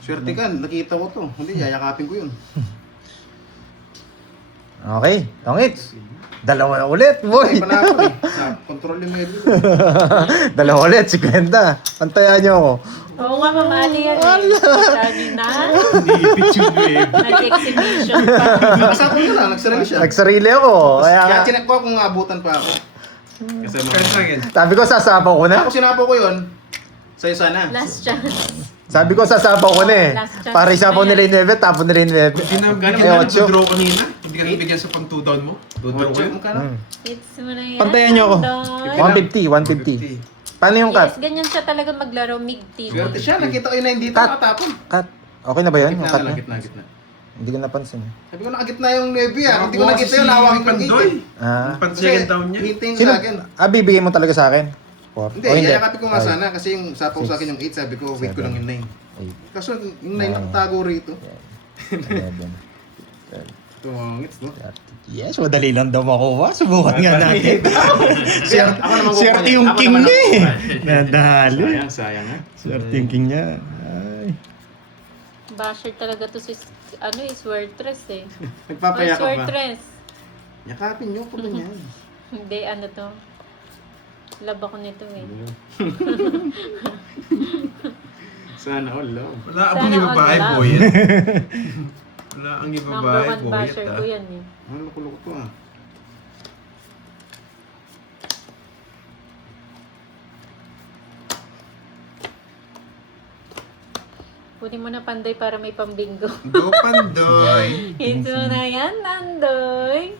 Swerte ka, nakita ko to. Hindi, yayakapin ko yun. Okay, pangits. Dalawa na ulit, boy. Ay, panapon eh. Sa control yung medyo. Dalawa ulit, 50. Pantayan niyo ako. Oo nga, mamali yan eh. Sabi na. Nag-exhibition pa. Kasapon ko lang, nagsarili siya. Nagsarili ako. Kaya Kaya, chinek ko kung abutan pa ako. Kasi Kaya sa akin. sabi ko, sasapaw ko na. ako sinapo ko yun, sa'yo sana. Last chance. Sabi ko, sasapaw ko na eh. Last chance Para isapaw na nila yan. yung 9, tapon nila yung 9. Binabigyan Eh, ka na otso. draw kanina. Hindi ka nabigyan sa pang 2 down mo. 2 draw ko Ocho, yun. magkano? It's mo na yan. Pantayan niyo ako. Nandoy. 150. Paano yung cut? Yes, ganyan siya talaga maglaro. Mid-team. Swerte siya, nakita ko yun na hindi Cut. nakatapon. Cut. Okay na ba yun? Yung Gitna cut na, na? gitna. Hindi ko napansin. Sabi ko nakagitna yung 9 ah. Hindi ko nakita yun, hawakin ko yung Pandoy. 8. Ah. Yung pan second down niya. Hintayin ko Sino? sa akin. Bibigay mo talaga sa akin? 4? Hindi, yayakapin ko nga sana kasi yung sapaw sa akin yung 8, sabi ko wait ko lang yung 9. Kaso yung 9 nakatago rito. 11. Tungits, no? Yes, madali lang daw makuha. Subukan nga natin. Ako naman Swerte yung king niya eh. Nadali. Sayang ha. Swerte yung king niya. Ay. Basher talaga to si, ano eh, Swertres eh. Nagpapayakap ba? Swertres. Yakapin nyo ko ganyan. Hindi, ano to. Love ako nito eh. Sana all love. Wala Sana abang yung babae, all love. boyet. Wala ang Number ibabae, 1 boyet basher ah. ko yan eh. Ano loko-loko to ah. Kunin mo na Pandoy para may pambingo. Go, Pandoy. It's mo na yan, Nandoy.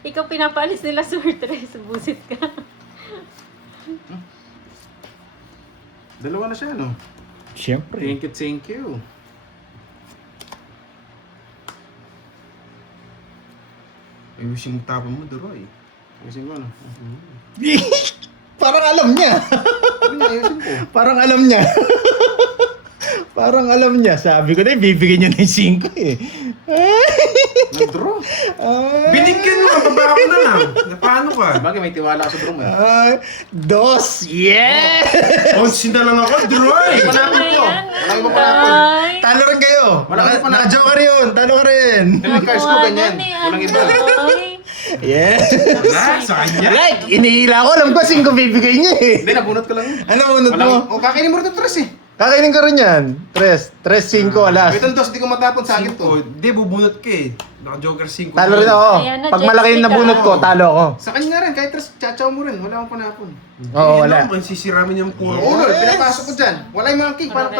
Ikaw pinapaalis nila Swertres. Busit ka. Dalawa na siya, no? Siyempre. Thank you. Ayusin mo tapon mo, Duroy. Ayusin ko, ano? Parang alam niya. Sabi niya, ayusin ko. Parang alam niya. Parang alam niya. Sabi ko na, bibigyan niya ng 5 eh. Nag-draw. Binigyan mo, bababa ko na lang. Paano ka? Sabagay, may tiwala ka sa bro mo. Dos! Yeah! Onsin na lang ako, Duroy. Panapon ko. Ayan, Wala ko panapon. Nandoy. Talo rin kayo! Wala ka pa na- Naka-joker yun! Talo ka rin! Yung cards ko ganyan. Ni Walang iba. Andoy. Yeah! Wala, sa kanya. Like, inihila ko. Alam ko 5 bibigay niya eh. Hindi, nabunot ko lang. Ano unod mo? O, kakainin mo rin ito, Tres eh. Kakainin ko rin yan. 3, 5 alas. Wait, ang dos, di ko matapon sa akin to. Di, bubunot ka eh. Naka-joker 5. Talo rin ako. Ayan na, Pag malaki yung Jessica. nabunot ko, talo ako. Sa kanya nga rin, kahit Tres, chachaw mo rin. Wala akong panapon. Oo, wala. Sisiramin yung puro. Oo, pinapasok ko dyan. Wala yung mga king. Paano